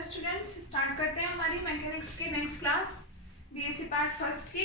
Hello students, start करते हैं हमारी मैकेनिक्स के next class BSc part first की।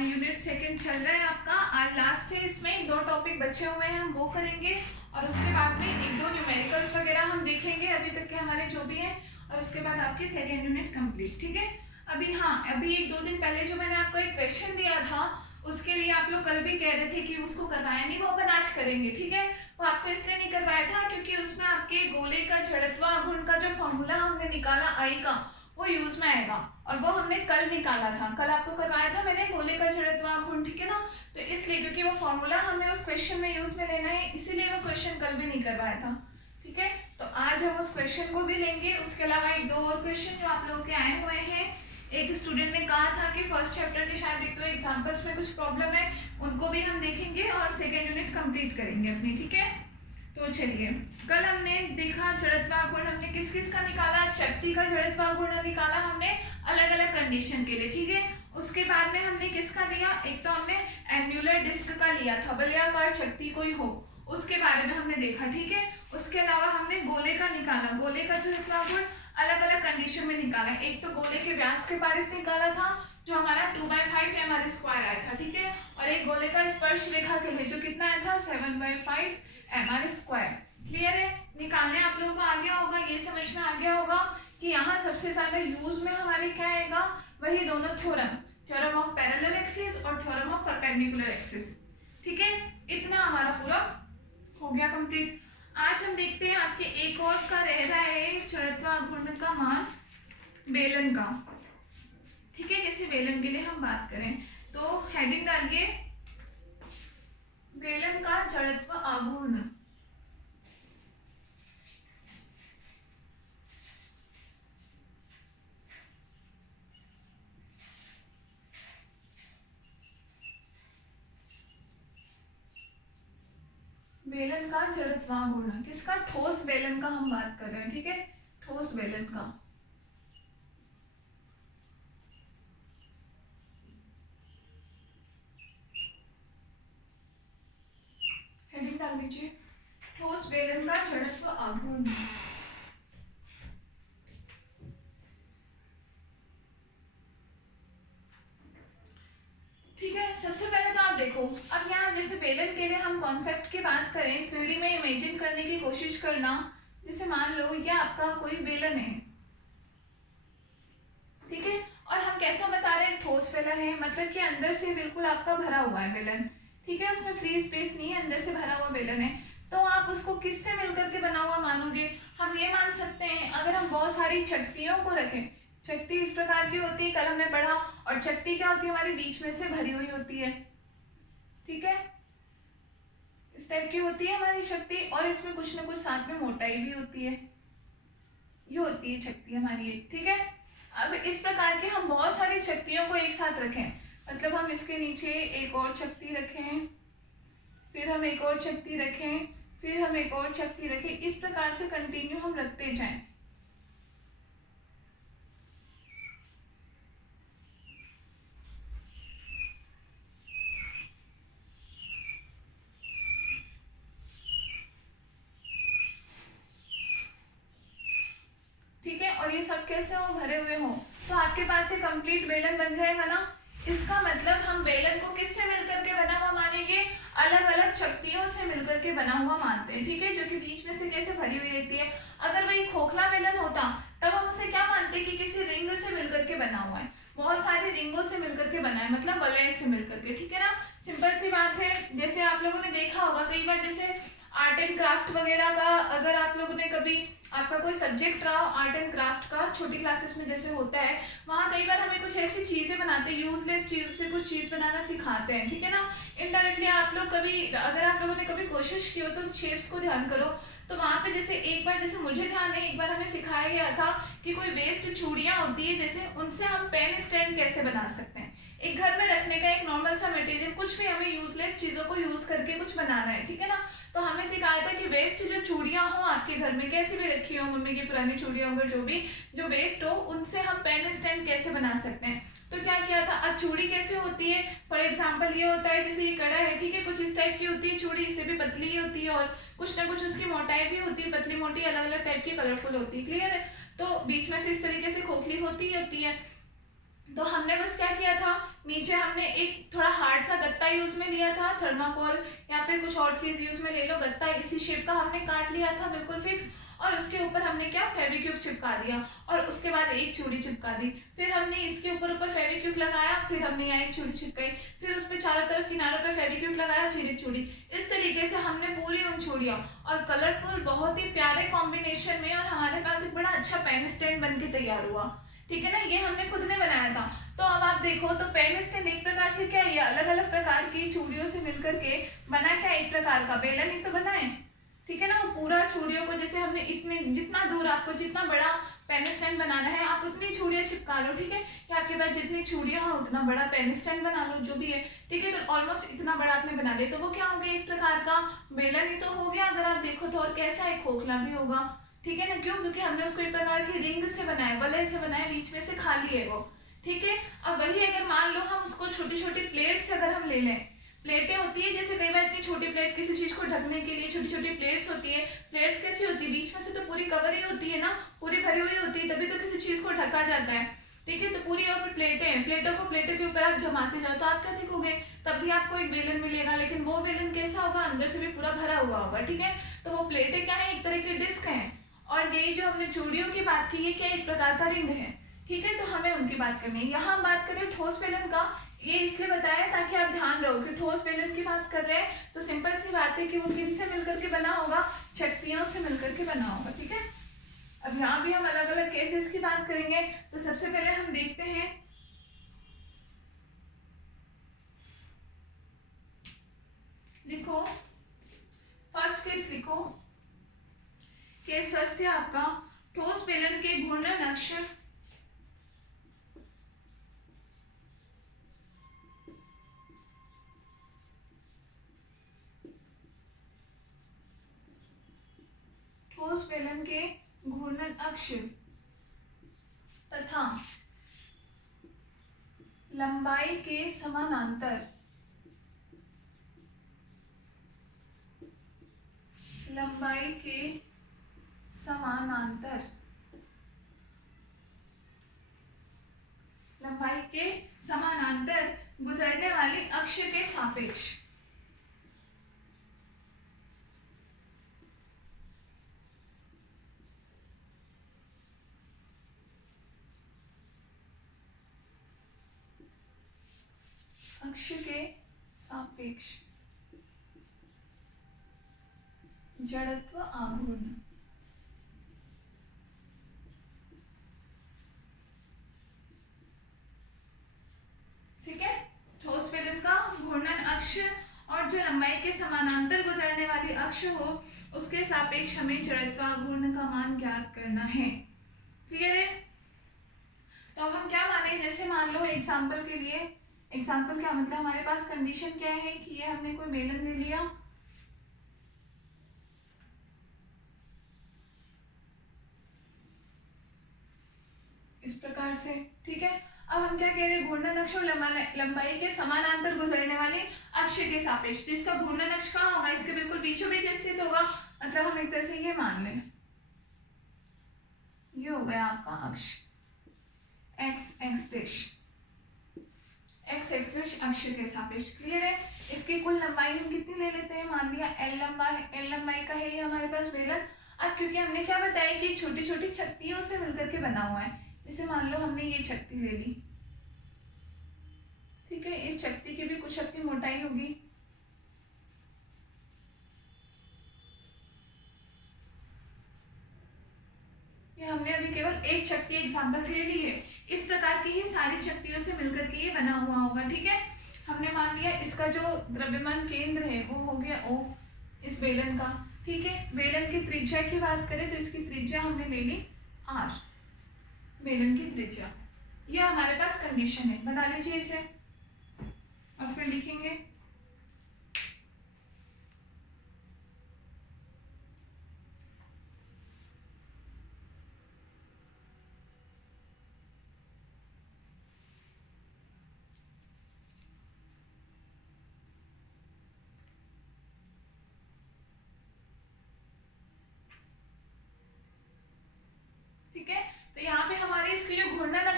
यूनिट सेकंड चल रहा है आपका। आज लास्ट है, इसमें 2 टॉपिक बचे हुए हैं, हम वो करेंगे और उसके बाद में 1-2 न्यूमेरिकल्स वगैरह हम देखेंगे अभी तक के हमारे जो भी हैं, और उसके बाद आपकी सेकेंड यूनिट कंप्लीट। ठीक है। अभी 1-2 दिन पहले जो मैंने आपको एक क्वेश्चन दिया था, उसके लिए आप लोग कल भी कह रहे थे कि उसको करवाया नहीं, वो अपन आज करेंगे। ठीक है। वो आपको इसलिए नहीं करवाया था क्योंकि उसमें आपके गोले का जड़त्वाघूर्ण का जो फॉर्मूला हमने निकाला आई का, वो यूज में आएगा, और वो हमने कल निकाला था। कल आपको करवाया था मैंने गोले का जड़त्वाघूर्ण। ठीक है ना। तो इसलिए क्योंकि वो फॉर्मूला हमें उस क्वेश्चन में यूज में लेना है, इसीलिए वो क्वेश्चन कल भी नहीं करवाया था। ठीक है। तो आज हम उस क्वेश्चन को भी लेंगे। उसके अलावा 1-2 और क्वेश्चन जो आप लोगों के आए हुए हैं। एक स्टूडेंट ने कहा था कि फर्स्ट चैप्टर के शायद 1-2 एग्जांपल्स में कुछ प्रॉब्लम है, उनको भी हम देखेंगे और सेकेंड यूनिट कंप्लीट करेंगे अपनी। ठीक है। तो चलिए, कल हमने देखा जड़त्वाघूर्ण हमने किस किस का निकाला। चकती का जड़त्वाघूर्ण निकाला हमने अलग अलग कंडीशन के लिए। ठीक है। उसके बाद में हमने किसका लिया, एक तो हमने एन्युलर डिस्क का लिया था, वलयाकार चकती कोई हो, उसके बारे में हमने देखा। ठीक है। उसके अलावा हमने गोले का निकाला, गोले का जड़त्वाघूर्ण अलग अलग कंडीशन में निकाला। एक तो गोले के व्यास के पारित निकाला था जो हमारा 2/5 mr² आया था। ठीक है। और एक गोले का स्पर्श रेखा के लिए जो कितना आया था, 7/5 mr²। क्लियर है। निकालने आप लोगों को आ गया होगा, ये समझ में आ गया होगा कि यहाँ सबसे ज्यादा यूज में हमारे क्या आएगा, वही दोनों theorem, theorem of parallel axis और थ्योरम ऑफ परपेंडिकुलर एक्सिस। ठीक है। इतना हमारा पूरा हो गया कंप्लीट। आज हम देखते हैं आपके एक और का रह रहा है जड़त्वाघूर्ण का मान बेलन का। ठीक है। किसी बेलन के लिए हम बात करें तो हेडिंग डालिए बेलन का जड़त्वाघूर्ण। बेलन का जड़त्वाघूर्ण किसका, ठोस बेलन का हम बात कर रहे हैं। ठीक है। ठोस बेलन का। हेडिंग डाल दीजिए ठोस बेलन का जड़त्वाघूर्ण। ठीक है। सबसे पहले तो आप देखो, अब यहाँ जैसे बेलन के लिए हम कॉन्सेप्ट की बात करें, 3D में इमेजिन करने की कोशिश करना। जैसे मान लो ये आपका कोई बेलन है। ठीक है। और हम कैसा बता रहे हैं, ठोस बेलन है, मतलब कि अंदर से बिल्कुल आपका भरा हुआ है बेलन। ठीक है। उसमें फ्री स्पेस नहीं है, अंदर से भरा हुआ बेलन है। तो आप उसको किससे मिलकर के बना हुआ मानोगे, हम ये मान सकते हैं अगर हम बहुत सारी चकतियों को रखें। चकती इस प्रकार की होती है, कल हमने पढ़ा, और चकती क्या होती है, हमारी बीच में से भरी हुई होती है। ठीक है। इस टाइप की होती है हमारी शक्ति, और इसमें कुछ ना कुछ साथ में मोटाई भी होती है। ये होती है शक्ति हमारी एक। ठीक है। अब इस प्रकार के हम बहुत सारी शक्तियों को एक साथ रखें, मतलब हम इसके नीचे एक और शक्ति रखें, फिर हम एक और शक्ति रखें, फिर हम एक और शक्ति रखें, इस प्रकार से कंटिन्यू हम रखते जाएं। ठीक है। और ये सब कैसे हो, भरे हुए हो, तो आपके पास ये कंप्लीट बेलन बन जाएगा ना। इसका मतलब हम बेलन को किससे मिलकर के बना हुआ मानेंगे, अलग अलग शक्तियों से मिलकर के बना हुआ मानते हैं। ठीक है। जो कि बीच में से कैसे भरी हुई रहती है। अगर वही खोखला बेलन होता तब हम उसे क्या मानते कि किसी रिंग से मिलकर के बना हुआ है, बहुत सारी रिंगों से मिलकर के बना है, मतलब वलय से मिलकर के। ठीक है ना। सिंपल सी बात है। जैसे आप लोगों ने देखा होगा कई बार, जैसे आर्ट एंड क्राफ्ट वगैरह का, अगर आप लोगों ने कभी आपका कोई सब्जेक्ट रहा हो आर्ट एंड क्राफ्ट का, छोटी क्लासेस में जैसे होता है, वहाँ कई बार हमें कुछ ऐसी चीजें बनाते हैं, यूजलेस चीज से कुछ चीज बनाना सिखाते हैं। ठीक है ना। इनडायरेक्टली आप लोग कभी, अगर आप लोगों ने कभी कोशिश की हो तो शेप्स को ध्यान करो, तो वहाँ पे जैसे एक बार, जैसे मुझे ध्यान है, एक बार हमें सिखाया गया था कि कोई वेस्ट चूड़ियाँ होती है, जैसे उनसे हम पेन स्टैंड कैसे बना सकते हैं। एक घर में रखने का एक नॉर्मल सा मटेरियल, कुछ भी हमें यूजलेस चीजों को यूज करके कुछ बनाना है। ठीक है ना। तो हमें सिखाया था कि वेस्ट जो चूड़ियाँ हो आपके घर में, कैसी भी रखी हो, मम्मी की पुरानी चूड़ियाँ वगैरह जो भी जो वेस्ट हो, उनसे हम पेन स्टैंड कैसे बना सकते हैं। तो क्या किया था, अब चूड़ी कैसे होती है, फॉर एग्जाम्पल ये होता है, जैसे ये कड़ा है। ठीक है। कुछ इस टाइप की होती है चूड़ी, इससे भी पतली होती है, और कुछ ना कुछ उसकी मोटाई भी होती है, पतली मोटी अलग अलग टाइप की कलरफुल होती है। क्लियर है। तो बीच में से इस तरीके से खोखली होती है। तो हमने बस क्या किया था, नीचे हमने एक थोड़ा हार्ड सा गत्ता यूज में लिया था, थर्माकोल या फिर कुछ और चीज यूज में ले लो, गत्ता इसी शेप का हमने काट लिया था बिल्कुल फिक्स, और उसके ऊपर हमने क्या फेविक्विक चिपका दिया, और उसके बाद एक चूड़ी चिपका दी। फिर हमने इसके ऊपर फेविक्विक लगाया, फिर हमने यहाँ एक चूड़ी चिपकाई, फिर उस पर चारों तरफ किनारों पे फेविक्विक लगाया, फिर एक चूड़ी। इस तरीके से हमने पूरी उन चूड़ियाँ और कलरफुल बहुत ही प्यारे कॉम्बिनेशन में, और हमारे पास एक बड़ा अच्छा पेन स्टैंड बन के तैयार हुआ। ठीक है ना, ये हमने खुद ने बनाया था। तो अब आप देखो तो पेन स्टैंड एक प्रकार से क्या, ये अलग अलग प्रकार की चूड़ियों से मिलकर के बना क्या, एक प्रकार का बेलन ही तो बना है। ठीक है ना, वो पूरा चूड़ियों को जैसे हमने इतने, जितना दूर आपको जितना बड़ा पेन स्टैंड बनाना है आप उतनी चूड़ियाँ चिपका लो। ठीक है, या आपके पास जितनी चूड़ियाँ हो उतना बड़ा पेन स्टैंड बना लो, जो भी है। ठीक है, तो ऑलमोस्ट इतना बड़ा आपने बना लिया, तो वो क्या हो गया, एक प्रकार का बेलन ही तो हो गया अगर आप देखो तो। और कैसा है, खोखला भी होगा। ठीक है ना, क्यों, क्योंकि हमने उसको एक प्रकार की रिंग से बनाया, वलय से बनाया, बीच में से खाली है वो। ठीक है, अब वही अगर मान लो हम उसको छोटी छोटी प्लेट्स अगर हम ले लें, प्लेटें होती है जैसे कई बार इतनी छोटी प्लेट किसी चीज को ढकने के लिए छोटी छोटी प्लेट्स होती है। प्लेट्स कैसी होती है, बीच में से तो पूरी कवर ही होती है ना, पूरी भरी हुई होती है, तभी तो किसी चीज को ढका जाता है। ठीक है, तो पूरी और प्लेटें हैं, प्लेटों के ऊपर आप जमाते जाओ तो आप क्या देखोगे, तब भी आपको एक बेलन मिलेगा, लेकिन वो बेलन कैसा होगा, अंदर से भी पूरा भरा हुआ होगा। ठीक है, तो वो प्लेटें क्या है, एक तरह की डिस्क है। और यही जो हमने चूड़ियों की बात की, ये क्या एक प्रकार का रिंग है। ठीक है, तो हमें उनकी बात करनी है। यहाँ हम बात करें ठोस बेलन का, ये इसलिए बताया ताकि आप ध्यान रहो कि ठोस बेलन की बात कर रहे हैं तो सिंपल सी बात है कि वो किन से मिलकर के बना होगा, शक्तियों से मिलकर के बना होगा। ठीक है, अब यहाँ भी हम अलग अलग केसेस की बात करेंगे। तो सबसे पहले हम देखते हैं, लिखो फर्स्ट केस, लिखो केस फर्स्ट है आपका, ठोस बेलन के घूर्णन अक्ष ठोस बेलन के घूर्णन अक्ष तथा लंबाई के समानांतर, लंबाई के समानांतर, लंबाई के समानांतर गुजरने वाली अक्ष के सापेक्ष, अक्ष के सापेक्ष जड़त्व आघूर्ण। ठीक है, ठोस बेलन का घूर्णन अक्ष और जो लंबाई के समानांतर गुजरने वाली अक्ष हो उसके सापेक्ष हमें जड़त्व आघूर्ण का मान ज्ञात करना है। क्लियर है, तो अब हम क्या माने, जैसे मान लो एग्जाम्पल के लिए, एग्जाम्पल क्या मतलब, हमारे पास कंडीशन क्या है कि ये हमने कोई बेलन ले लिया, इस प्रकार से। ठीक है, अब हम क्या कह रहे हैं, घूर्णन अक्ष और लंबाई के समानांतर गुजरने वाले अक्ष के सापेक्ष, तो इसका घूर्णन अक्ष कहाँ होगा, इसके बिल्कुल बीचों बीच स्थित होगा। मतलब हम एक तरह से ये मान लें, ये हो गया आपका अक्ष x x dash, x axis अक्ष के सापेक्ष। क्लियर है, इसकी कुल लंबाई हम कितनी ले लेते हैं, मान लिया एल लंबा है, एल लंबाई का है ये हमारे पास बेलन। अब क्योंकि हमने क्या बताया कि छोटी छोटी शक्तियों से मिलकर के बना हुआ है, जैसे मान लो हमने ये शक्ति ले ली, ठीक है, इस शक्ति की भी कुछ शक्ति मोटाई होगी, ये हमने अभी केवल एक शक्ति एग्जाम्पल के लिए ली है। इस प्रकार की ही सारी शक्तियों से मिलकर के ये बना हुआ होगा। ठीक है, हमने मान लिया इसका जो द्रव्यमान केंद्र है वो हो गया O इस बेलन का। ठीक है, बेलन की त्रिज्या की बात करें तो इसकी त्रिज्या हमने ले ली R, बेलन की त्रिज्या। ये हमारे पास कंडीशन है, बना लीजिए इसे और फिर लिखेंगे ठीक है।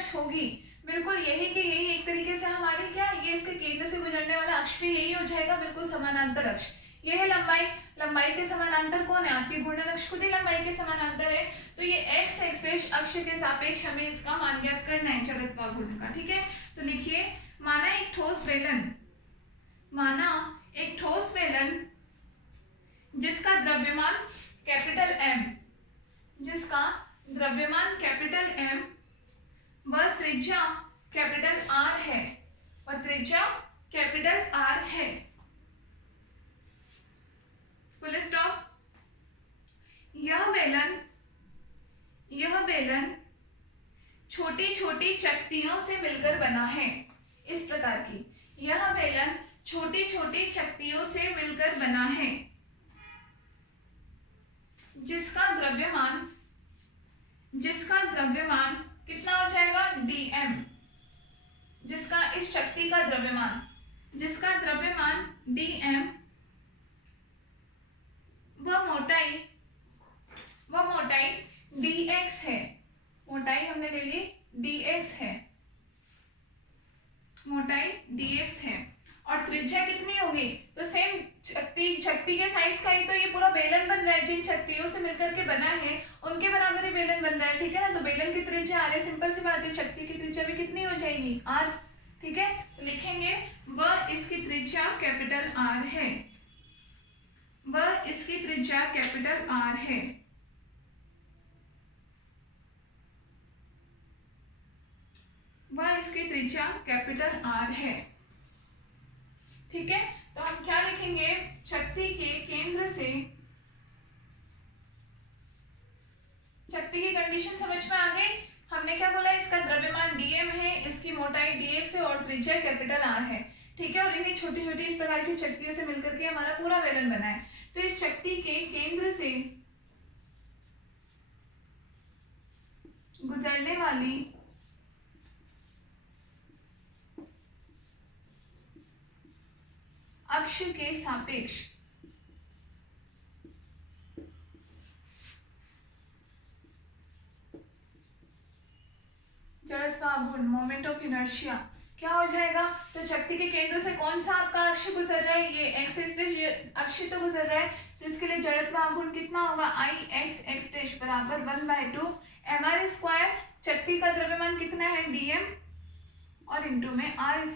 अक्ष होगी बिल्कुल यही कि यही, एक तरीके से हमारी क्या, ये इसके केंद्र से गुजरने वाला अक्ष भी यही हो जाएगा, बिल्कुल समानांतर अक्ष। ये है लंबाई, लंबाई के समानांतर कौन है, आपकी घूर्णन अक्ष खुद ही लंबाई के समानांतर है। तो ये एक्स एक्सिस अक्ष के सापेक्ष हमें इसका मान ज्ञात करना है जड़त्वाघूर्ण का। ठीक है, तो लिखिए, माना एक ठोस बेलन, माना एक ठोस बेलन जिसका द्रव्यमान कैपिटल एम, जिसका द्रव्यमान कैपिटल एम व त्रिज्या कैपिटल आर है, व त्रिज्या कैपिटल आर है, फुल स्टॉप। यह बेलन छोटी छोटी चकतियों से मिलकर बना है, इस प्रकार की, यह बेलन छोटी छोटी चकतियों से मिलकर बना है, जिसका द्रव्यमान कितना हो जाएगा, dm, जिसका इस शक्ति का द्रव्यमान, जिसका द्रव्यमान dm वह मोटाई dx है, मोटाई हमने ले ली dx है, मोटाई dx है, और त्रिज्या कितनी होगी, तो सेम शक्ति के साइज का ही तो ये पूरा बेलन बन रहा है, जिन शक्तियों से मिलकर के बना है उनके बराबर ही बेलन बन रहा है। ठीक है ना, तो बेलन की त्रिज्या आर है, सिंपल सी बात है, शक्ति की त्रिज्या भी कितनी हो जाएगी, आर। ठीक है, तो लिखेंगे वह इसकी त्रिज्या कैपिटल आर है, वह इसकी त्रिज्या कैपिटल आर है, वह इसकी त्रिज्या कैपिटल आर है। ठीक है, तो हम क्या लिखेंगे, शक्ति के केंद्र से, शक्ति की कंडीशन समझ में आ गई। हमने क्या बोला, इसका द्रव्यमान dm है, इसकी मोटाई dx है और त्रिज्या कैपिटल r है। ठीक है, और इन्हीं छोटी छोटी इस प्रकार की शक्तियों से मिलकर के हमारा पूरा बेलन बना है। तो इस शक्ति के केंद्र से गुजरने वाली अक्ष के सापेक्ष जड़त्वाघूर्ण, मोमेंट ऑफ इनर्शिया क्या हो जाएगा, तो शक्ति के केंद्र से कौन सा आपका अक्ष गुजर रहा है, ये एक्स एक्स अक्ष तो गुजर रहा है, तो इसके लिए जड़त्वाघूर्ण कितना होगा, आई एक्स एक्स डैश बराबर 1/2 mr²। शक्ति का द्रव्यमान कितना है, dm, और इंटू में r²,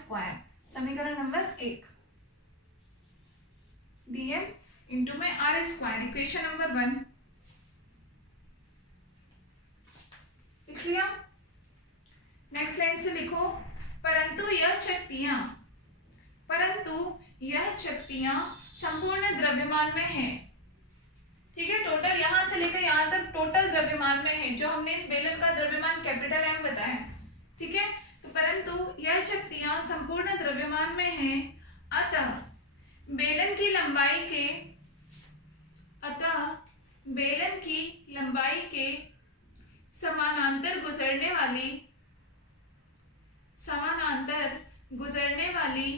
समीकरण नंबर 1, dm इंटू में r², इक्वेशन नंबर 1 लिख लिया। नेक्स्ट लाइन से लिखो, परंतु यह शक्तियां संपूर्ण द्रव्यमान में है। ठीक है, टोटल यहां से लेकर यहां तक टोटल द्रव्यमान में है, जो हमने इस बेलन का द्रव्यमान कैपिटल M बताया। ठीक है, तो परंतु यह शक्तियां संपूर्ण द्रव्यमान में है, अतः बेलन की लंबाई के समानांतर गुजरने वाली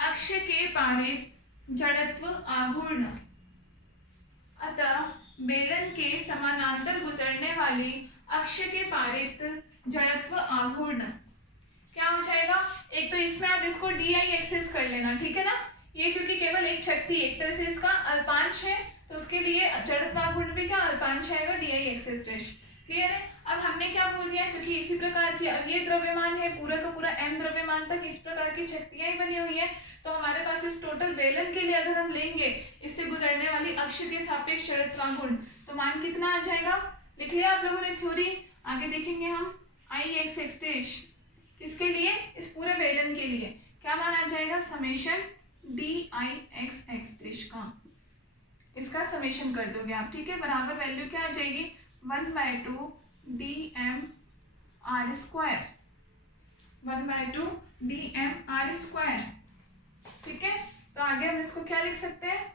अक्ष के पारित जड़त्व आघूर्ण, अतः बेलन के समानांतर गुजरने वाली अक्ष के पारित जड़त्व आघूर्ण क्या हो जाएगा, एक तो इसमें आप इसको डी आई एक्सेस कर लेना। ठीक है ना, ये क्योंकि केवल एक शक्ति, एक तरह से इसका अल्पांश है, तो उसके लिए जड़त्वाघूर्ण भी क्या अल्पांश आएगा, D I axis dash. Clear है, अब हमने क्या बोल दिया, क्योंकि इसी प्रकार की, अब ये द्रव्यमान है पूरा का पूरा m द्रव्यमान तक इस प्रकार की शक्तियां ही बनी हुई है, तो हमारे पास इस टोटल बेलन के लिए अगर हम लेंगे इससे गुजरने वाली अक्ष के सापेक्ष जड़त्वाघूर्ण, तो मान कितना आ जाएगा, लिख लिया आप लोगों ने थ्योरी, आगे देखेंगे हम। आई एक्स एक्स डैश किसके लिए, इस पूरे बेलन के लिए क्या मान आ जाएगा, summation D I x x dash का, इसका समेशन कर दोगे आप। ठीक है, बराबर वैल्यू क्या आ जाएगी, 1/2 dm r², 1/2 dm r²। ठीक है, तो आगे हम इसको क्या लिख सकते हैं,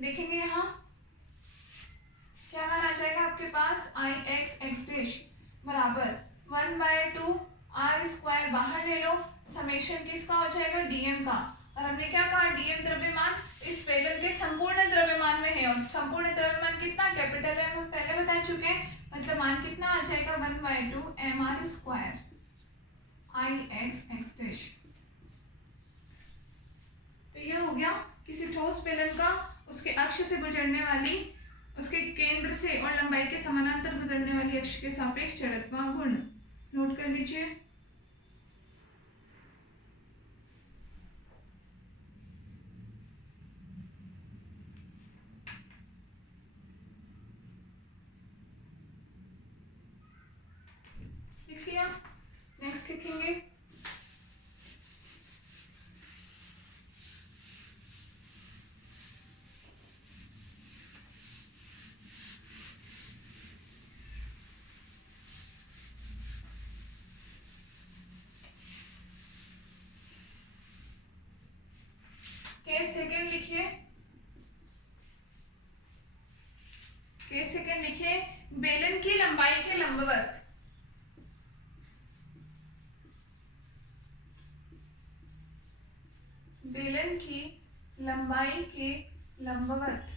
देखेंगे यहाँ क्या मान आ जाएगा आपके पास, आई एक्स एक्स डैश बराबर 1/2 r², बाहर ले लो, समेशन किसका हो जाएगा, dm का, और हमने क्या कहा, dm द्रव्यमान इस बेलन के संपूर्ण द्रव्यमान में है, और संपूर्ण द्रव्यमान कितना कैपिटल एम हम पहले बता चुके हैं, मतलब मान कितना आ जाएगा 1/2 mr² I x डैश। तो ये हो गया किसी ठोस बेलन का उसके अक्ष से गुजरने वाली, उसके केंद्र से और लंबाई के समानांतर गुजरने वाली अक्ष के सापेक्ष जड़त्वाघूर्ण। नोट कर लीजिए। लिखिए आप, नेक्स्ट लिखेंगे केस सेकंड। लिखिए केस सेकंड लिखिए, बेलन की लंबाई के लंबवत बेलन की लंबाई के लंबवत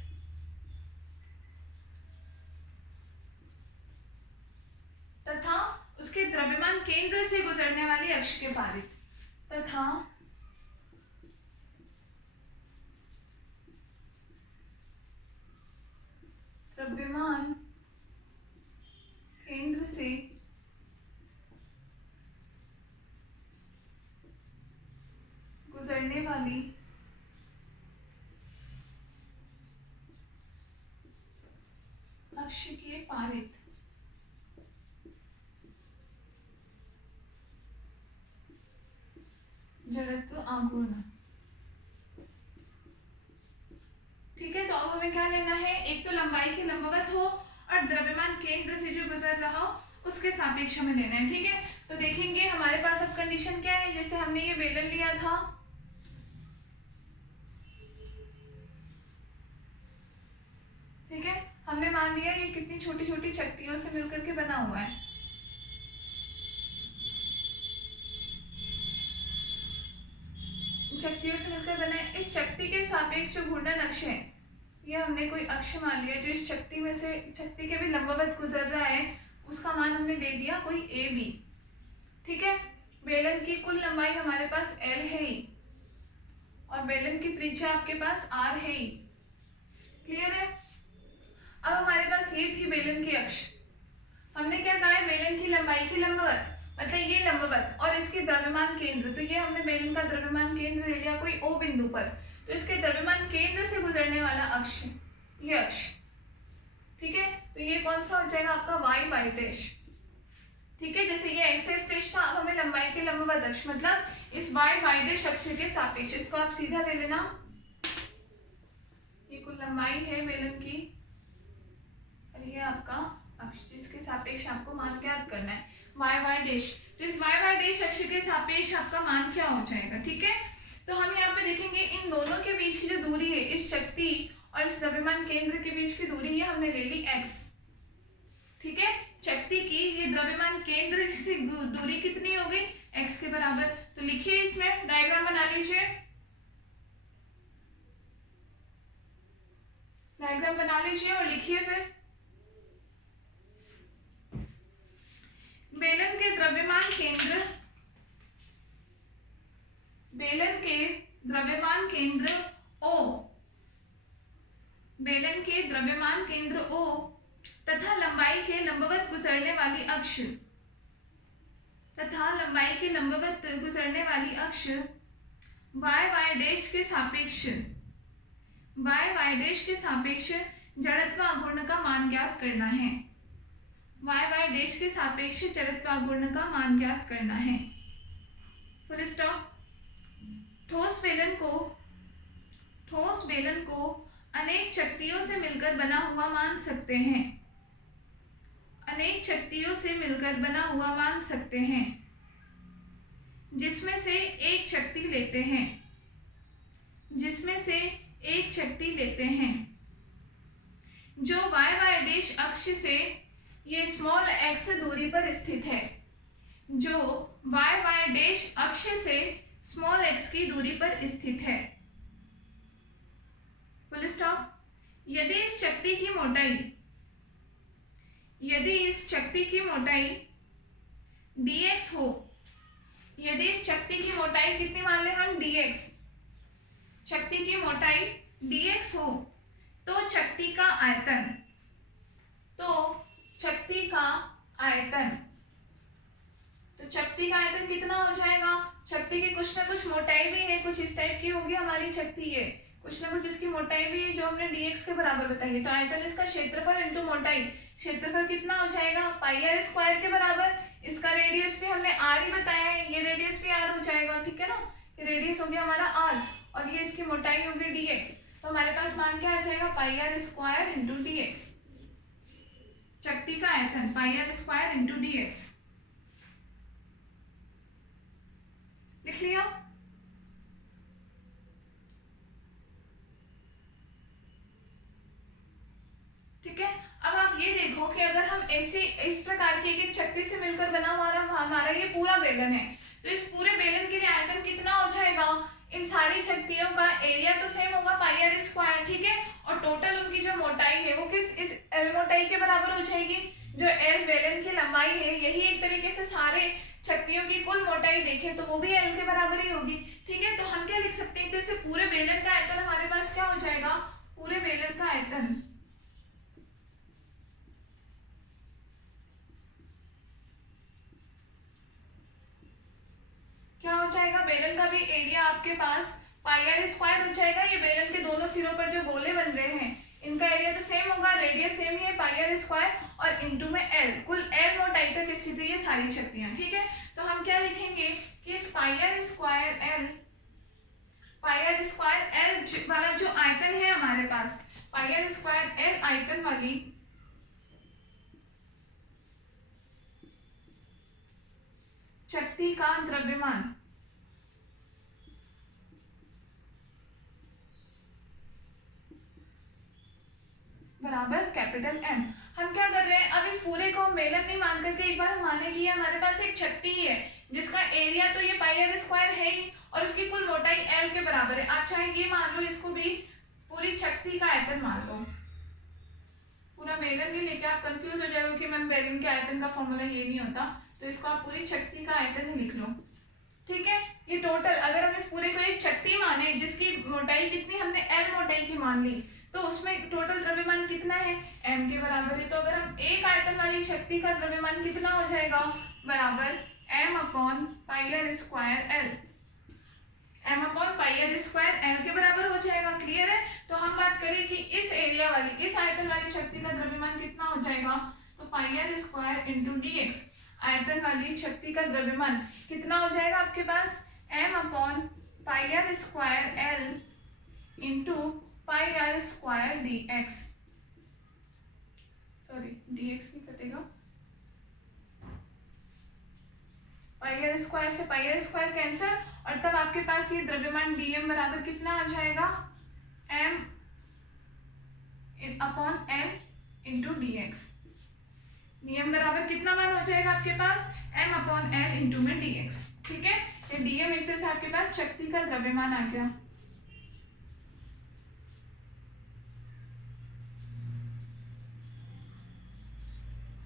तथा उसके द्रव्यमान केंद्र से गुजरने वाली अक्ष के पारित तथा द्रव्यमान केंद्र से गुजरने वाली अक्ष के पारित जड़त्व आघूर्ण। ठीक है, तो अब हमें क्या लेना है, एक तो लंबाई के लंबवत हो और द्रव्यमान केंद्र से जो गुजर रहा हो उसके सापेक्ष हमें लेना है। ठीक है, तो देखेंगे हमारे पास अब कंडीशन क्या है। जैसे हमने ये बेलन लिया था, ठीक है, हमने मान लिया ये कितनी छोटी छोटी चक्तियों से मिलकर के बना हुआ है। चक्तियों से मिलकर बना है। इस चक्ति के सापेक्ष जो घूर्णन अक्ष है, ये हमने कोई अक्ष मान लिया जो इस चक्ति में से चक्ति के भी लंबवत गुजर रहा है, उसका मान हमने दे दिया कोई ए बी। ठीक है, बेलन की कुल लंबाई हमारे पास एल है ही और बेलन की त्रिज्या आपके पास आर है ही। क्लियर है। अब हमारे पास ये थी बेलन की अक्ष, हमने क्या कहा है, बेलन की लंबाई की लंबवत, मतलब ये लंबवत और इसके द्रव्यमान केंद्र, तो ये हमने बेलन का द्रव्यमान केंद्र ले लिया कोई ओ बिंदु पर, तो इसके द्रव्यमान केंद्र से गुजरने वाला अक्ष ये अक्ष। ठीक है, तो ये कौन सा हो जाएगा आपका वाई वाई डैश। ठीक है, जैसे ये एक्स एक्स डैश था, अब हमें लंबाई के लंबवत अक्ष मतलब इस वाई वाई डैश अक्ष के सापेक्ष, इसको आप सीधा ले लेना, ये कुल लंबाई है बेलन की और ये आपका अक्ष जिसके सापेक्ष आपको मान ज्ञात करना है वाई वाई डैश। तो इस वाई वाई डैश अक्ष के सापेक्ष आपका मान क्या हो जाएगा। ठीक है, तो हम यहाँ पे देखेंगे इन दोनों के बीच की जो दूरी है, इस चक्ति और इस द्रव्यमान केंद्र के बीच की दूरी, ये हमने ले ली x। ठीक है, चक्ति की ये द्रव्यमान केंद्र से दूरी कितनी हो गई, x के बराबर। तो लिखिए, इसमें डायग्राम बना लीजिए, डायग्राम बना लीजिए और लिखिए फिर। बेलन के द्रव्यमान केंद्र, बेलन के द्रव्यमान केंद्र O, बेलन के द्रव्यमान केंद्र O तथा लंबाई के लंबवत गुजरने वाली अक्ष तथा लंबाई के लंबवत गुजरने वाली अक्ष वाई वाई डैश के सापेक्ष, वाई वाई डैश के सापेक्ष जड़त्वाघूर्ण का मान ज्ञात करना है। वाई वाई डैश के सापेक्ष जड़त्वाघूर्ण का मान ज्ञात करना है। Full stop. ठोस बेलन को अनेक चक्तियों से मिलकर बना हुआ मान सकते हैं, अनेक चक्तियों से मिलकर बना हुआ मान सकते हैं, जिसमें से एक चक्ति लेते हैं, जिसमें से एक चक्ति लेते हैं जो वाई वाई डैश अक्ष से ये स्मॉल एक्स दूरी पर स्थित है, जो वाई वाई डैश अक्ष से स्मॉल एक्स की दूरी पर स्थित है। Full stop. यदि इस चक्ति की मोटाई यदि इस चकती की मोटाई dx हो, यदि इस चकती की मोटाई कितनी मान लें हम, dx, चकती की मोटाई dx हो, तो चकती का आयतन, तो चकती का आयतन, तो चकती का आयतन कितना हो जाएगा, चकती की कुछ ना कुछ मोटाई भी है, कुछ इस टाइप की होगी हमारी चकती है, कुछ ना कुछ इसकी मोटाई भी है जो हमने dx के बराबर बताई है। तो आयतन इसका क्षेत्रफल इंटू मोटाई, क्षेत्रफल कितना हो जाएगा पाई आर स्क्वायर के बराबर। इसका रेडियस भी हमने r ही बताया है, ये रेडियस भी r हो जाएगा, ठीक है ना, ये रेडियस हो गया हमारा r और ये इसकी मोटाई होगी dx। तो हमारे पास मान क्या आ जाएगा, पाई आर स्क्वायर इंटू dx, चकती का आयतन पाई आर स्क्वायर इंटू dx। लिख लिया। ठीक है, अब आप ये देखो कि अगर हम ऐसे इस प्रकार की एक एक चकती से मिलकर बना हुआ हमारा ये पूरा बेलन है, तो इस पूरे बेलन के लिए आयतन कितना हो जाएगा, इन सारी चकतियों का एरिया तो सेम होगा पाई आर स्क्वायर, ठीक है, और टोटल उनकी जो मोटाई है वो किस इस एल मोटाई के बराबर हो जाएगी। जो एल बेलन की लंबाई है, यही एक तरीके से सारे चकतियों की कुल मोटाई देखें तो वो भी एल के बराबर ही होगी, ठीक है। तो हम क्या लिख सकते हैं, तो इससे पूरे बेलन का आयतन हमारे पास क्या हो जाएगा, पूरे बेलन का आयतन क्या हो जाएगा, बेलन का भी एरिया आपके पास पाई आर स्क्वायर हो जाएगा। ये बेलन के दोनों सिरों पर जो गोले बन रहे हैं इनका एरिया तो सेम होगा, रेडियस सेम ही है पाई आर स्क्वायर, और इनटू में एल, कुल एल मोटाई तक स्थित है ये सारी शक्तियां, ठीक है। तो हम क्या लिखेंगे कि इस pi are square L, pi are square L वाला जो आयतन है हमारे पास, पाई आर स्क्वायर एल आयतन वाली शक्ति का द्रव्यमान बराबर कैपिटल एम। हम क्या कर रहे हैं, अब इस पूरे को हम बेलन नहीं मान करके एक बार हम माने कि हमारे पास एक शक्ति ही है जिसका एरिया तो ये पाई आर स्क्वायर है ही और उसकी कुल मोटाई एल के बराबर है। आप चाहे ये मान लो, इसको भी पूरी शक्ति का आयतन मान लो, पूरा बेलन नहीं लेके आप कंफ्यूज हो जाओगे कि मैम बेलन के आयतन का फॉर्मूला ये नहीं होता, तो इसको आप पूरी शक्ति का आयतन ही लिख लो, ठीक है। ये टोटल अगर हम इस पूरे को एक शक्ति माने जिसकी मोटाई कितनी हमने एल मोटाई की मान ली, तो उसमें टोटल द्रव्यमान कितना है, एम के बराबर है। तो अगर हम एक आयतन वाली शक्ति का द्रव्यमान कितना हो जाएगा, बराबर M upon pi are square L, M upon pi are square L के बराबर हो जाएगा। क्लियर है। तो हम बात करें कि इस एरिया वाली, इस आयतन वाली शक्ति का द्रव्यमान कितना हो जाएगा, तो pi are square into d x, आयतन वाली शक्ति का द्रव्यमान कितना हो जाएगा आपके पास, m upon pi are square L into pi are square d x, sorry d x नहीं कटेगा, पाई आर स्क्वायर से पाई आर स्क्वायर कैंसिल, और तब आपके पास ये द्रव्यमान dm बराबर कितना आ जाएगा, m upon L into d x. dm बराबर कितना मान हो जाएगा आपके पास, m अपॉन एल इंटू में dx, ठीक है। ये dm एक तरह से आपके पास शक्ति का द्रव्यमान आ गया।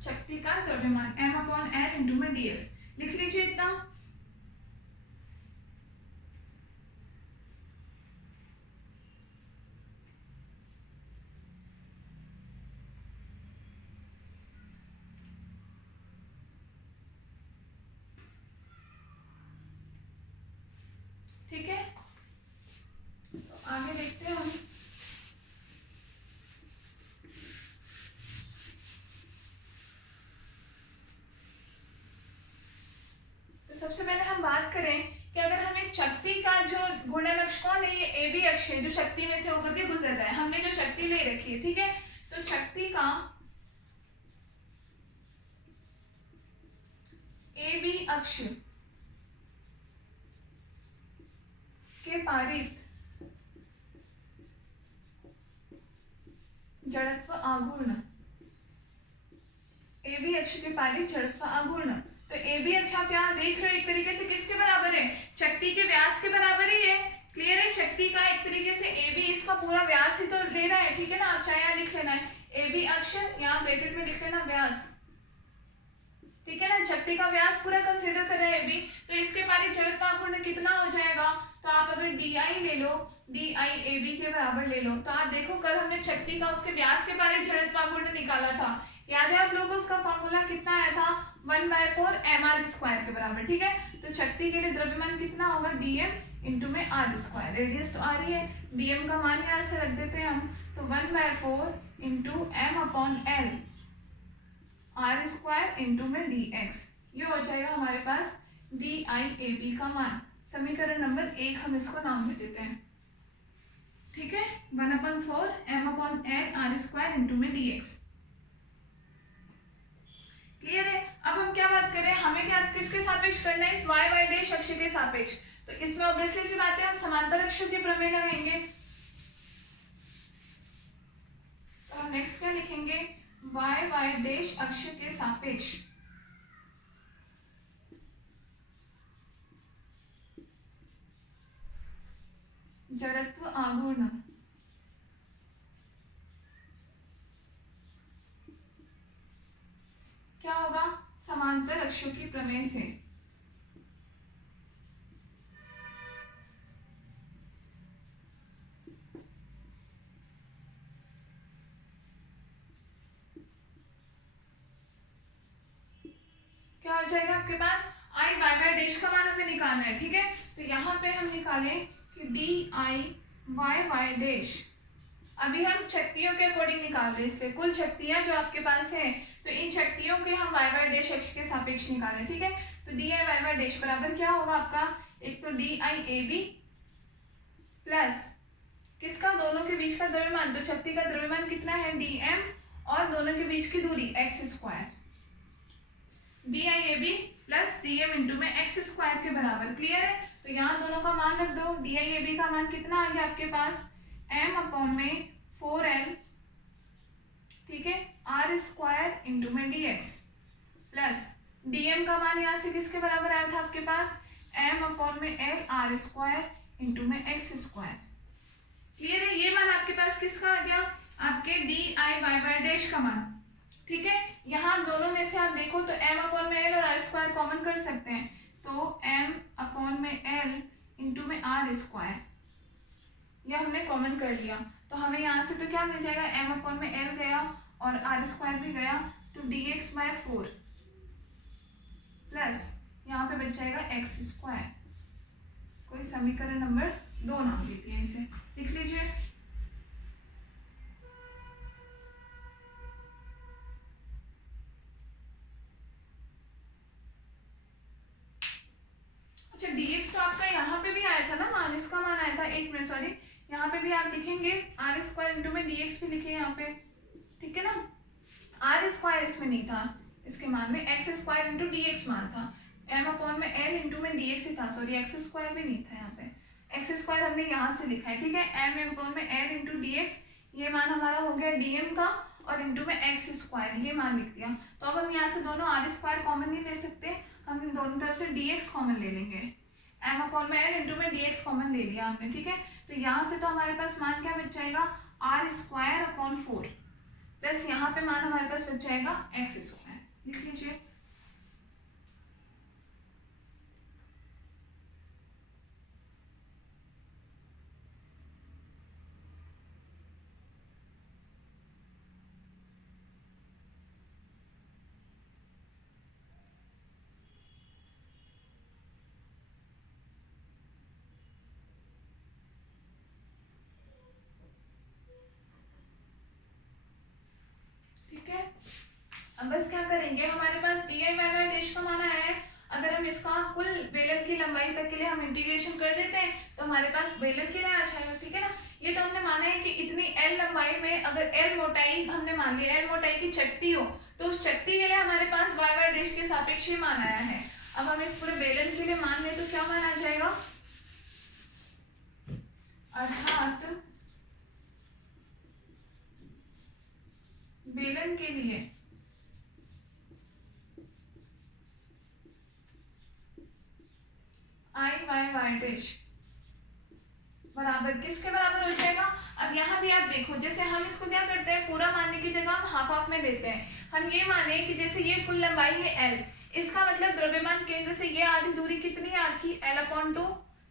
शक्ति का द्रव्यमान m अपॉन एल इंटू में dx, लिख लीजिए इतना। ठीक है, तो आगे देखते हैं हम। तो सबसे पहले हम बात करें कि अगर हम इस शक्ति का जो घूर्णन अक्ष कौन है, ये ए बी अक्ष है जो शक्ति में से होकर के गुजर रहा है, हमने जो शक्ति ले रखी है, ठीक है। तो शक्ति का ए बी अक्ष के पारित जड़त्व आघूर्ण, ए बी अक्ष के पारित जड़त्व आघूर्ण, तो ए बी अक्ष आप यहाँ देख रहे हो एक तरीके से किसके बराबर है, शक्ति के व्यास के बराबर ही है। क्लियर है, शक्ति का एक तरीके से ए बी इसका पूरा व्यास ही तो दे रहा है, ठीक है ना। आप चाहे यहाँ लिख लेना है ए बी अक्ष, यहाँ ब्रैकेट में लिख लेना व्यास, ठीक है ना। चक्ति का व्यास पूरा कंसीडर कर रहे हैं ए बी, तो इसके पारित जड़त्वाघूर्ण घूर्ण कितना हो जाएगा, तो आप अगर डी आई ले लो, डी आई ए बी के बराबर ले लो, तो आप देखो कल हमने चक्ति का उसके व्यास के पारित जड़त्वाघूर्ण घूर्ण निकाला था, याद है आप लोगों को उसका फॉर्मूला कितना आया था, 1/4 mr² के बराबर, ठीक है। तो शक्ति के लिए द्रव्यमान कितना होगा, dm इंटू में r², रेडियस तो आ रही है, dm का मान यहाँ से रख देते हैं हम, तो 1/4 इंटू m/l r² इंटू में dx, ये हो जाएगा हमारे पास DIAB का मान। समीकरण नंबर 1 हम इसको नाम दे देते हैं, ठीक है, 1/4 m/l r² इंटू में dx। क्लियर है। अब हम क्या बात करें, हमें क्या किसके सापेक्ष करना है, इस y डैश अक्ष के सापेक्ष, तो इसमें ऑब्वियसली सी बात है हम समांतर अक्षों के प्रमेय लगाएंगे। तो हम नेक्स्ट क्या लिखेंगे, y डैश अक्ष के सापेक्ष जड़त्व आघूर्ण क्या होगा, समांतर अक्षों की प्रमेय से। क्या हो जाएगा आपके पास, आई वाई डैश का मान हमें निकालना है, ठीक है। तो यहाँ पे हम निकालें कि डी आई वाई डैश, अभी हम शक्तियों के अकॉर्डिंग निकाल रहे हैं, इसलिए कुल शक्तियां जो आपके पास है, तो इन शक्तियों के हम वाई डैश अक्ष के सापेक्ष निकालें, ठीक है। तो डी आई वाई डैश बराबर क्या होगा आपका, एक तो D I A B plus किसका, दोनों के बीच का द्रव्यमान, तो शक्ति का द्रव्यमान कितना है dm, और दोनों के बीच की दूरी x², D I A B plus dm into में x² के बराबर। क्लियर है। तो यहाँ दोनों का मान रख दो, डी आई ए बी का मान कितना आ गया आपके पास, m/4l, ठीक है, r² इंटू में dx प्लस dm का मान यहाँ से किसके बराबर आया था आपके पास, m/l r² इंटू में x²। क्लियर है। ये मान आपके पास किसका आ गया, आपके डी आई वाई डैश का मान, ठीक है। यहाँ दोनों में से आप देखो तो m/l और r² कॉमन कर सकते हैं, तो m/l इंटू में r², यह हमने कॉमन कर लिया, तो हमें यहाँ से तो क्या मिल जाएगा, m/l गया और r² भी गया, तो dx/4 प्लस यहाँ पे बच जाएगा x²। कोई समीकरण नंबर 2 नाम लेते हैं, इसे लिख लीजिए। अच्छा, dx तो आपका यहाँ पे भी आया था ना मान, इसका मान आया था, एक मिनट सॉरी, यहाँ पे भी आप लिखेंगे r² इंटू में dx भी लिखे यहाँ पे, ठीक है ना। r² इसमें नहीं था, इसके मान में x² इंटू dx मान था, m/l इंटू में dx ही था, सॉरी x² भी नहीं था यहाँ पे, x² हमने यहाँ से लिखा है, ठीक है। m/l इंटू dx, ये मान हमारा हो गया dm का, और इंटू में x², ये मान लिख दिया। तो अब हम यहाँ से दोनों r² कॉमन नहीं ले सकते, हम दोनों तरफ से dx कॉमन ले लेंगे, m/l इंटू में dx कॉमन ले लिया हमने, ठीक है। तो यहाँ से तो हमारे पास मान क्या बच जाएगा, r²/4 प्लस यहाँ पे मान हमारे पास बच जाएगा x², लिख लीजिए। अब बस क्या करेंगे, हमारे पास डी आई वाई डैश का मान आया है, अगर हम इसका कुल बेलन की लंबाई तक के लिए हम इंटीग्रेशन कर देते हैं तो हमारे पास बेलन के लिए आ जाएगा, ठीक है ना। ये तो हमने माना है कि इतनी एल लंबाई में अगर एल मोटाई हमने मान ली, एल मोटाई की चट्टी हो, तो उस चट्टी के लिए हमारे पास वाई वाई डैश के सापेक्ष ही मान आया है। अब हम इस पूरे बेलन के लिए मान लें तो क्या मान आ जाएगा, अर्थात बेलन के लिए आई वाई वाई डैश बराबर किसके बराबर हो जाएगा। अब यहाँ भी आप देखो, जैसे हम इसको क्या करते हैं, पूरा मानने की जगह जगह हम हाफ हाफ में लेते हैं। हम ये माने कि जैसे ये कुल लंबाई है l, इसका मतलब द्रव्यमान केंद्र से ये आधी दूरी कितनी है आपकी l/2,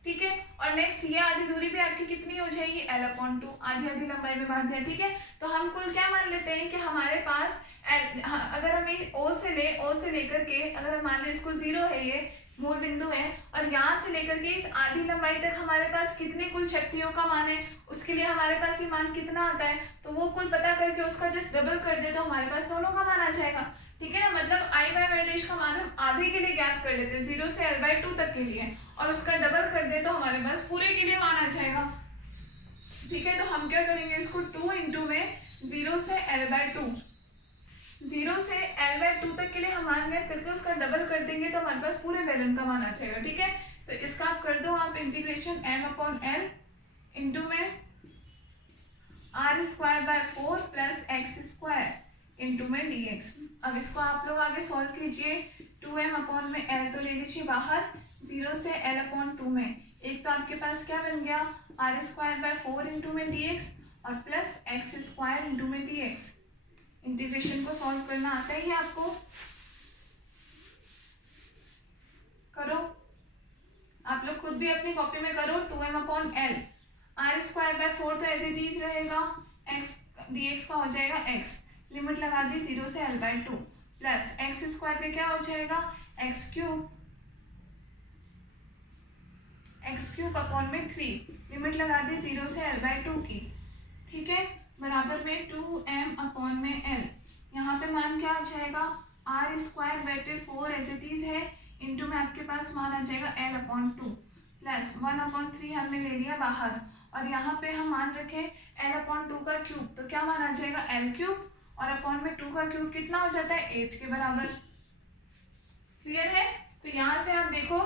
ठीक है। और नेक्स्ट ये आधी दूरी भी आपकी कितनी हो जाएगी l/2, आधी आधी लंबाई में बांट दिया, ठीक है। तो हम कुल क्या मान लेते हैं कि हमारे पास अगर हमें o से लेकर के अगर हम मान लें इसको 0 है, ये मूल बिंदु है, और यहाँ से लेकर के इस आधी लंबाई तक हमारे पास कितनी कुल शक्तियों का मान है, उसके लिए हमारे पास ये मान कितना आता है, तो वो कुल पता करके उसका जस्ट डबल कर दे तो हमारे पास दोनों का मान आ जाएगा, ठीक है ना। मतलब I/y' का मान हम आधे के लिए ज्ञात कर लेते हैं 0 से l/2 तक के लिए, और उसका डबल कर दे तो हमारे पास पूरे के लिए मान आ जाएगा, ठीक है। तो हम क्या करेंगे, इसको 2 इंटू में 0 से l/2, 0 से l/2 तक के लिए हम मान ज्ञात करके उसका डबल कर देंगे तो हमारे पास पूरे बेलन का मान आ जाएगा, ठीक है। तो इसका आप कर दो आप इंटीग्रेशन m/l इंटू में r²/4 प्लस x² इंटू में dx। अब इसको आप लोग आगे सॉल्व कीजिए। 2m/l तो ले लीजिए बाहर, 0 से l/2 में एक तो आपके पास क्या बन गया r²/4 इंटू में dx और प्लस x² इंटू में dx। इंटीग्रेशन को सॉल्व करना आता ही है आपको, करो आप लोग खुद भी अपनी कॉपी में करो। 2m/l r²/4 तो एज इट इज रहेगा, x dx का हो जाएगा x, लिमिट लगा दी 0 से l/2 प्लस x² पे क्या हो जाएगा x³ अपॉन में 3, लिमिट लगा दी 0 से l/2 की, ठीक है, बराबर में 2m/l। यहाँ पे मान क्या आ जाएगा r²/4 एज इट इज है, इंटू में आपके पास मान आ जाएगा l/2 प्लस 1/3 हमने ले लिया बाहर, और यहाँ पे हम मान रखे l/2 का क्यूब, तो क्या मान आ जाएगा l³ और अपॉन में 2 का क्यूब कितना हो जाता है 8 के बराबर। क्लियर है। तो यहाँ से आप देखो,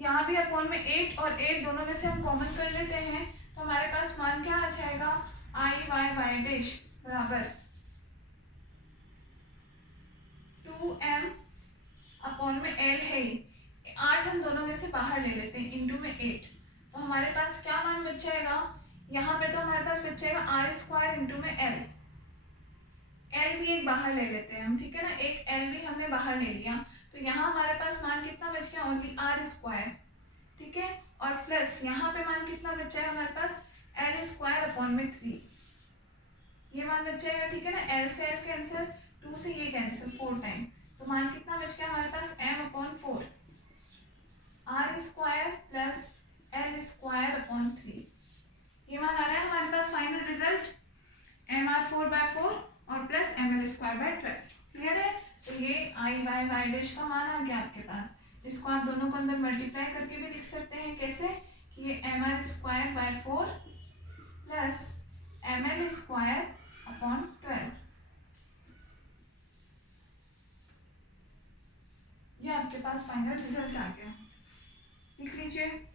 यहाँ भी अपॉन में 8 और 8 दोनों में से हम कॉमन कर लेते हैं, तो हमारे पास मान क्या आ जाएगा I/y' बराबर 2m/l है, 8 हम दोनों में से बाहर ले लेते हैं इंटू में 8, तो हमारे पास क्या मान बच जाएगा, यहाँ पे तो हमारे पास बच जाएगा r² इंटू में l, l भी एक बाहर ले लेते हैं हम, ठीक है ना, एक l भी हमने बाहर ले लिया, तो यहाँ हमारे पास मान कितना बच गया ओनली r², ठीक है, और प्लस यहाँ पे मान कितना बच जाएगा हमारे पास l² अपॉन में 3, ये मान बच जाएगा, ठीक है ना, l से l कैंसिल, 2 से ये कैंसिल 4 टाइम, तो मान कितना बच गया हमारे पास m/4 r² plus l² upon 3, ये मान आ रहा है हमारे पास फाइनल रिजल्ट mr4/4 और प्लस ml²/12। क्लियर है। तो ये I/y' का मान आ गया आपके पास। इसको आप दोनों को अंदर मल्टीप्लाई करके भी लिख सकते हैं, कैसे कि ये mr²/4 प्लस ml² अपॉन 12, ये आपके पास फाइनल रिजल्ट आ गया, लिख लीजिए।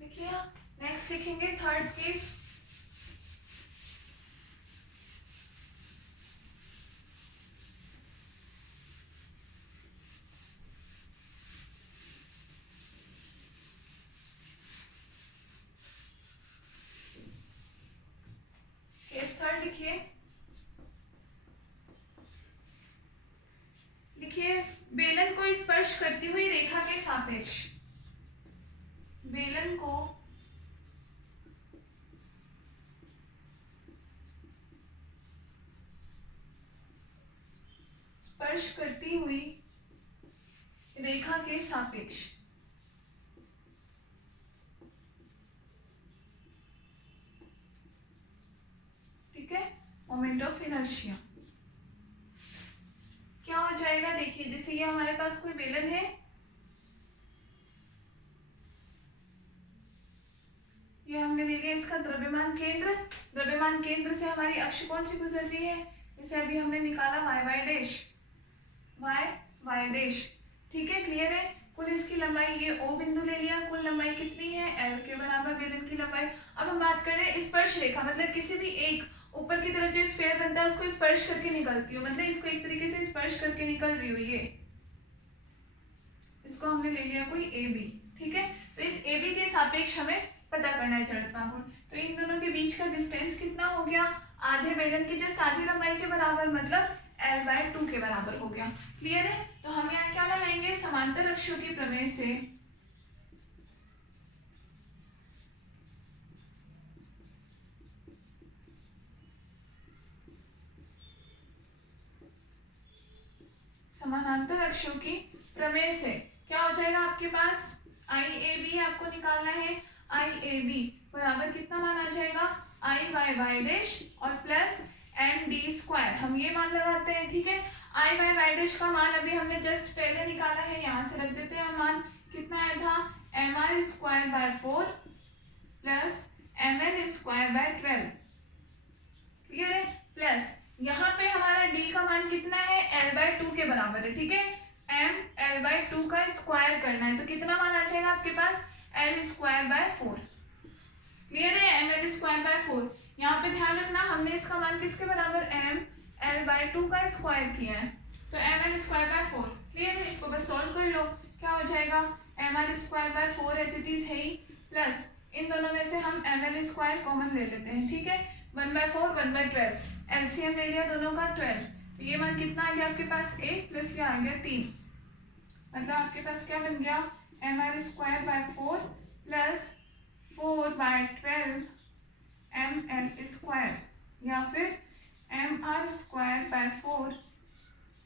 लिख लिया। नेक्स्ट लिखेंगे थर्ड केस। केस थर्ड लिखिए। लिखिए बेलन को स्पर्श करती हुई रेखा के सापेक्ष, बेलन को स्पर्श करती हुई रेखा के सापेक्ष, ठीक है, मोमेंट ऑफ इनर्शिया। देखिए, जैसे ये हमारे पास कोई बेलन है, ये हमने ले लिया इसका द्रव्यमान केंद्र। द्रव्यमान केंद्र से हमारी अक्ष कौन सी गुजर रही है, जैसे अभी हमने निकाला Y Y dash, Y Y dash. ठीक है, क्लियर है। कुल इसकी लंबाई, ये ओ बिंदु ले लिया, कुल लंबाई कितनी है, एल के बराबर बेलन की लंबाई। अब हम बात कर रहे हैं स्पर्श रेखा, मतलब किसी भी एक ऊपर की तरफ जो स्फीयर बनता है उसको स्पर्श करके निकलती हो, मतलब इसको एक तरीके से स्पर्श करके निकल रही हो, ये इसको हमने ले लिया कोई ए बी। ठीक है, तो इस ए बी के सापेक्ष हमें पता करना है जड़त्वाघूर्ण। तो इन दोनों के बीच का डिस्टेंस कितना हो गया, आधे बेलन की जस्ट आधी लंबाई के बराबर, मतलब L/2 के बराबर हो गया। क्लियर है। तो हम यहाँ क्या लगाएंगे, समांतर अक्षों की प्रमेय से समानांतर अक्षों की प्रमेय से क्या हो जाएगा आपके पास, IAB आपको निकालना है। IAB बराबर कितना मान आ जाएगा, I बाय वाई डैश और प्लस MD², हम ये मान लगाते हैं। ठीक है, I बाय वाई डैश का मान अभी हमने जस्ट पहले निकाला है, यहाँ से रख देते हैं। मान कितना आया था, MR²/4 प्लस ML²/12। क्लियर है। प्लस यहाँ पे हमारा D का मान कितना है, L/2 के बराबर है। ठीक है, L/2 का स्क्वायर करना है, तो कितना मान आ जाएगा आपके पास, L²/4। क्लियर है, ML²/4। यहाँ पे ध्यान रखना, हमने इसका मान किसके बराबर, ML/2 का स्क्वायर किया है, तो ML²/4। क्लियर है, इसको बस सॉल्व कर लो, क्या हो जाएगा, ML²/4 एज इट इज है ही, प्लस इन दोनों में से हम ML² कॉमन ले लेते हैं। ठीक है, 1/4 1/12, एलसीएम ले लिया दोनों का 12, तो ये मान कितना आ गया आपके पास, 1 प्लस ये आ गया 3, मतलब आपके पास क्या बन गया, MR²/4 प्लस 4/12 ML², या फिर MR²/4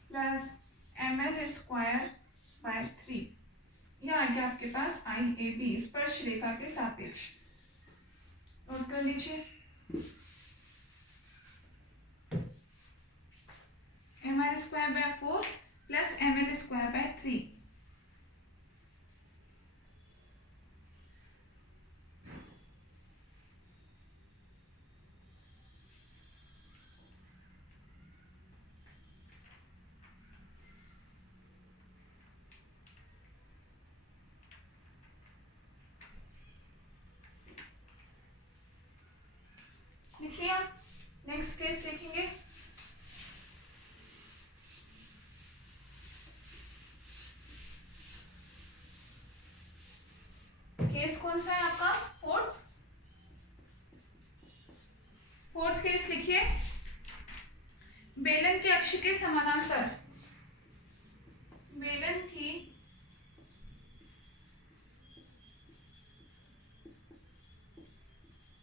प्लस ML²/3। यह आ गया आपके पास IAB, स्पर्श रेखा के सापेक्ष। नोट कर लीजिए, MR²/4 प्लस ML²/3। लिख लिया, नेक्स्ट केस लिखेंगे। केस कौन सा है आपका, फोर्थ केस लिखिए। बेलन के अक्ष के समानांतर, बेलन की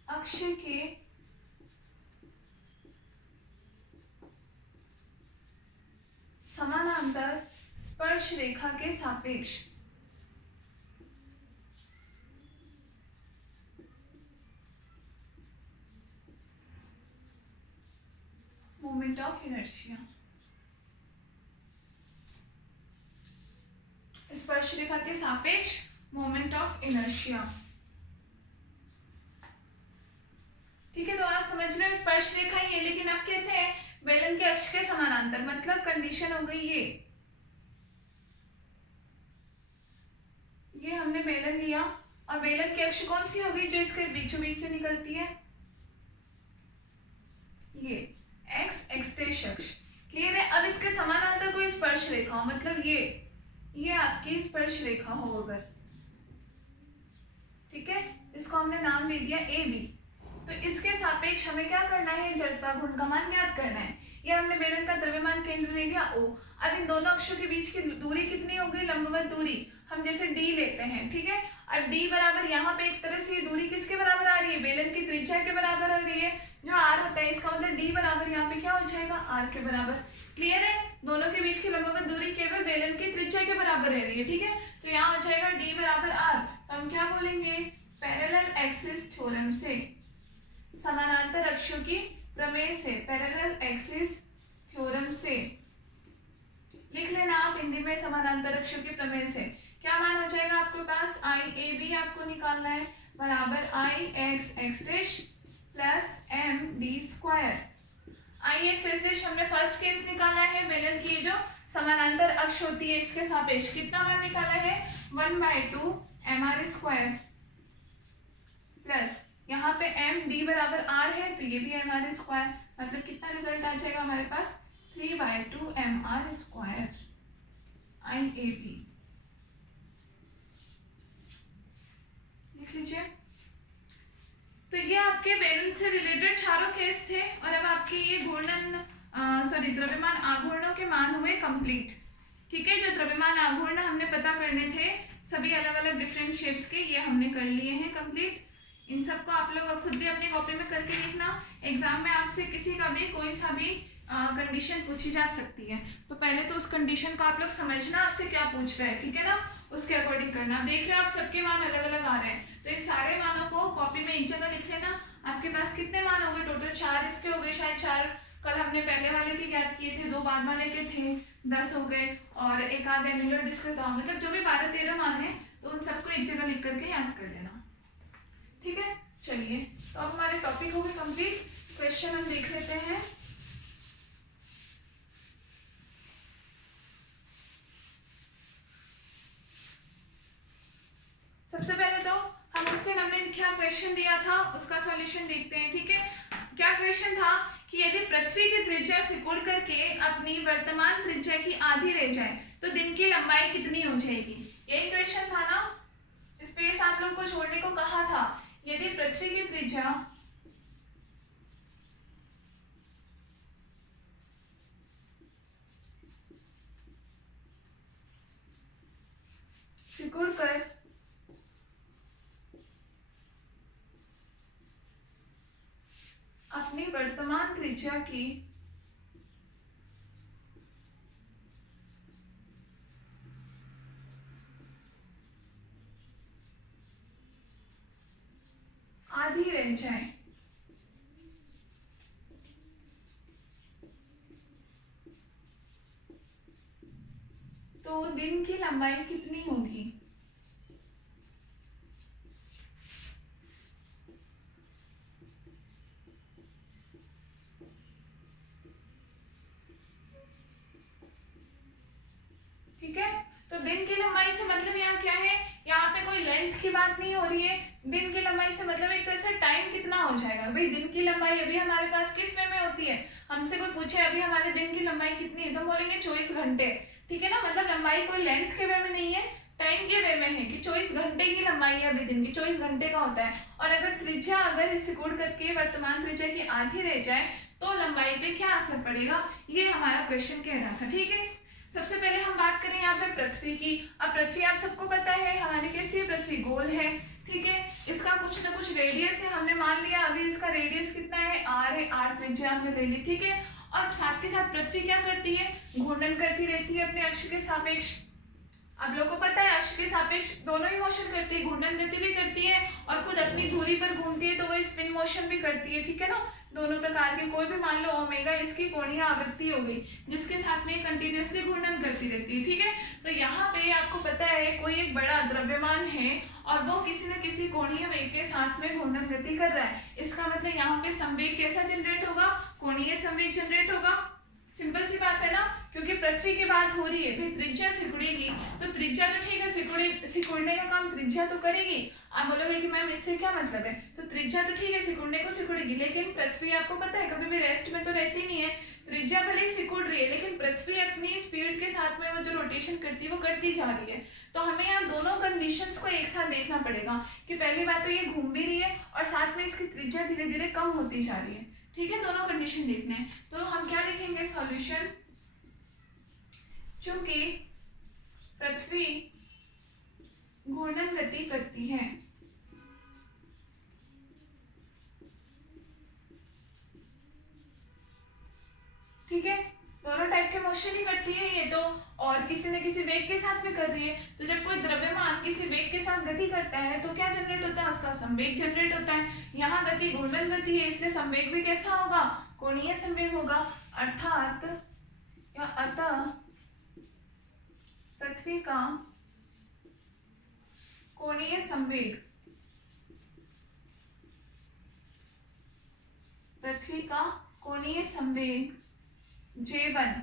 अक्ष के समानांतर स्पर्श रेखा के सापेक्ष मोमेंट ऑफ इनर्शिया, स्पर्श रेखा के सापेक्ष मोमेंट ऑफ इनर्शिया। ठीक है, तो आप समझ रहे हो स्पर्श रेखा ही है, लेकिन अब कैसे है, बेलन के अक्ष के समानांतर, मतलब कंडीशन हो गई ये हमने बेलन लिया और बेलन की अक्ष कौन सी होगी, जो इसके बीचों बीच से निकलती है, ये x अक्ष। क्लियर है। अब इसके समानांतर कोई स्पर्श रेखा हो, मतलब ये आपकी स्पर्श रेखा हो अगर, ठीक है, इसको हमने नाम दे दिया AB, तो इसके सापेक्ष हमें क्या करना है, जड़त्वाघूर्ण का मान ज्ञात करना है। ये हमने बेलन का द्रव्यमान केंद्र ले लिया O। अब इन दोनों अक्षों के बीच की दूरी कितनी हो गई, लंबवत दूरी, हम जैसे D लेते हैं। ठीक है, और D बराबर यहाँ पे एक तरह से ये दूरी किसके बराबर आ रही है, बेलन की त्रिज्या के बराबर आ रही है, जो R होता है, इसका मतलब D बराबर यहाँ पे क्या हो जाएगा, R के बराबर। क्लियर है, दोनों के बीच की लंबवत दूरी केवल बेलन की त्रिज्या के बराबर रह रही है। ठीक है, तो यहाँ हो जाएगा D बराबर R, तो हम क्या बोलेंगे, पैरेलल एक्सिस थ्योरम से, समानांतर अक्षों की प्रमेय से, पैरेलल एक्सिस थ्योरम से। लिख लेना आप में समानांतर अक्षों के प्रमेय से क्या मान हो जाएगा आपके पास, आई ए बी आपको निकालना है बराबर I x x dash plus M d square. I x x dash हमने फर्स्ट केस निकाला है, बेलन की जो समानांतर अक्ष होती है इसके सापेक्ष कितना मान निकाला है 1/2 mr स्क्वायर प्लस यहाँ पे एम डी बराबर आर है तो ये भी mr स्क्वायर, मतलब कितना रिजल्ट आ जाएगा हमारे पास 3/2 mr square I A B. लिख लीजिए। तो ये आपके बेलन से रिलेटेड चारों केस थे और अब आपके ये घूर्णन द्रव्यमान आघूर्णों के मान हुए कंप्लीट। ठीक है, जो द्रव्यमान आघूर्ण हमने पता करने थे सभी अलग अलग डिफरेंट शेप्स के, ये हमने कर लिए हैं कंप्लीट। इन सबको आप लोग खुद भी अपनी कॉपी में करके लिखना। एग्जाम में आपसे किसी का भी कोई सा भी कंडीशन पूछी जा सकती है, तो पहले तो उस कंडीशन को आप लोग समझना आपसे क्या पूछ रहा है, ठीक है ना, उसके अकॉर्डिंग करना। देख रहे हो आप सबके मान अलग अलग आ रहे हैं, तो इन सारे मानों को कॉपी में एक जगह लिख लेना। आपके पास कितने मान हो गए टोटल, 4 इसके हो गए, शायद 4 कल हमने पहले वाले के याद किए थे, 2 बाद वाले के थे, 10 हो गए और एक आध एनुलर डिस्कस था, मतलब जो भी 12-13 मान है तो उन सबको एक जगह लिख करके याद कर लेना। ठीक है, चलिए तो अब हमारे टॉपिक हो गए कंप्लीट। क्वेश्चन हम देख लेते हैं। सबसे पहले तो हम उस दिन हमने क्या क्वेश्चन दिया था उसका सॉल्यूशन देखते हैं। ठीक है, क्या क्वेश्चन था कि यदि पृथ्वी की त्रिज्या सिकुड़ करके अपनी वर्तमान त्रिज्या की आधी रह जाए तो दिन की लंबाई कितनी हो जाएगी, यही क्वेश्चन था ना। स्पेस आप लोग को छोड़ने को कहा था। यदि पृथ्वी की त्रिज्या सिकुड़ कर अपनी वर्तमान त्रिज्या की आधी रह जाए तो दिन की लंबाई कितनी होगी। ठीक है, तो दिन की लंबाई से मतलब यहाँ क्या है, यहाँ पे कोई लेंथ की बात नहीं हो रही है। दिन की लंबाई से मतलब एक तरह से टाइम कितना हो जाएगा। भाई दिन की लंबाई अभी हमारे पास किस वे में होती है, हमसे कोई पूछे अभी हमारे दिन की लंबाई कितनी है तो हम बोलेंगे 24 घंटे। ठीक है ना, मतलब लंबाई कोई लेंथ के वे में नहीं है, टाइम के वे में है कि 24 घंटे की लंबाई है अभी दिन की, 24 घंटे का होता है। और अगर त्रिज्या अगर सिकुड़ करके वर्तमान त्रिज्या की आधी रह जाए तो लंबाई पे क्या असर पड़ेगा, ये हमारा क्वेश्चन कह रहा था। ठीक है, सबसे पहले हम बात करें यहाँ पे पृथ्वी की। अब पृथ्वी आप सबको पता है हमारी कैसी है, पृथ्वी गोल है। ठीक है, इसका कुछ ना कुछ रेडियस है, हमने मान लिया अभी इसका रेडियस कितना है, आर है, आर त्रिज्या हमने ले ली। ठीक है, और साथ के साथ पृथ्वी क्या करती है, घूर्णन करती रहती है अपने अक्ष के सापेक्ष। आप लोगों को पता है अक्ष के सापेक्ष दोनों ही मोशन करती है, घूर्णन गति भी करती है और खुद अपनी धुरी पर घूमती है तो वह स्पिन मोशन भी करती है। ठीक है ना, दोनों प्रकार के, कोई भी मान लो ओमेगा इसकी कोणीय आवृत्ति हो गई जिसके साथ में कंटिन्यूअसली घूर्णन करती रहती है। ठीक है, तो यहाँ पे आपको पता है कोई एक बड़ा द्रव्यमान है और वो किसी न किसी कोणीय वेग के साथ में घूर्णन गति कर रहा है। इसका मतलब यहाँ पे संवेग कैसा जनरेट होगा, कोणीय संवेग जनरेट होगा। सिंपल सी बात है ना, क्योंकि पृथ्वी की बात हो रही है, भाई त्रिज्या सिकुड़ेगी तो त्रिज्या तो ठीक है, सिकुड़ने का काम त्रिज्या तो करेगी। आप बोलोगे कि मैम इससे क्या मतलब है, तो त्रिज्या तो ठीक है सिकुड़ने को सिकुड़ेगी, लेकिन पृथ्वी आपको पता है कभी भी रेस्ट में तो रहती नहीं है। त्रिज्या भले ही सिकुड़ रही है लेकिन पृथ्वी अपनी स्पीड के साथ में वो जो रोटेशन करती है वो करती जा रही है। तो हमें यहाँ दोनों कंडीशंस को एक साथ देखना पड़ेगा कि पहली बात तो ये घूम भी रही है और साथ में इसकी त्रिज्या धीरे धीरे कम होती जा रही है। ठीक है, दोनों कंडीशन देखने हैं। तो हम क्या लिखेंगे सॉल्यूशन, चूंकि पृथ्वी घूर्णन गति करती है ठीक है, दोनों टाइप के मोशन ही करती है ये तो, और किसी न किसी वेग के साथ भी कर रही है। तो जब कोई द्रव्यमान किसी वेग के साथ गति करता है तो क्या जनरेट होता है, उसका संवेग जनरेट होता है। यहाँ गति घूर्णन गति है इसलिए संवेग भी कैसा होगा, कोणीय संवेग होगा। अर्थात या अतः पृथ्वी का कोणीय संवेग, पृथ्वी का कोणीय संवेग J1।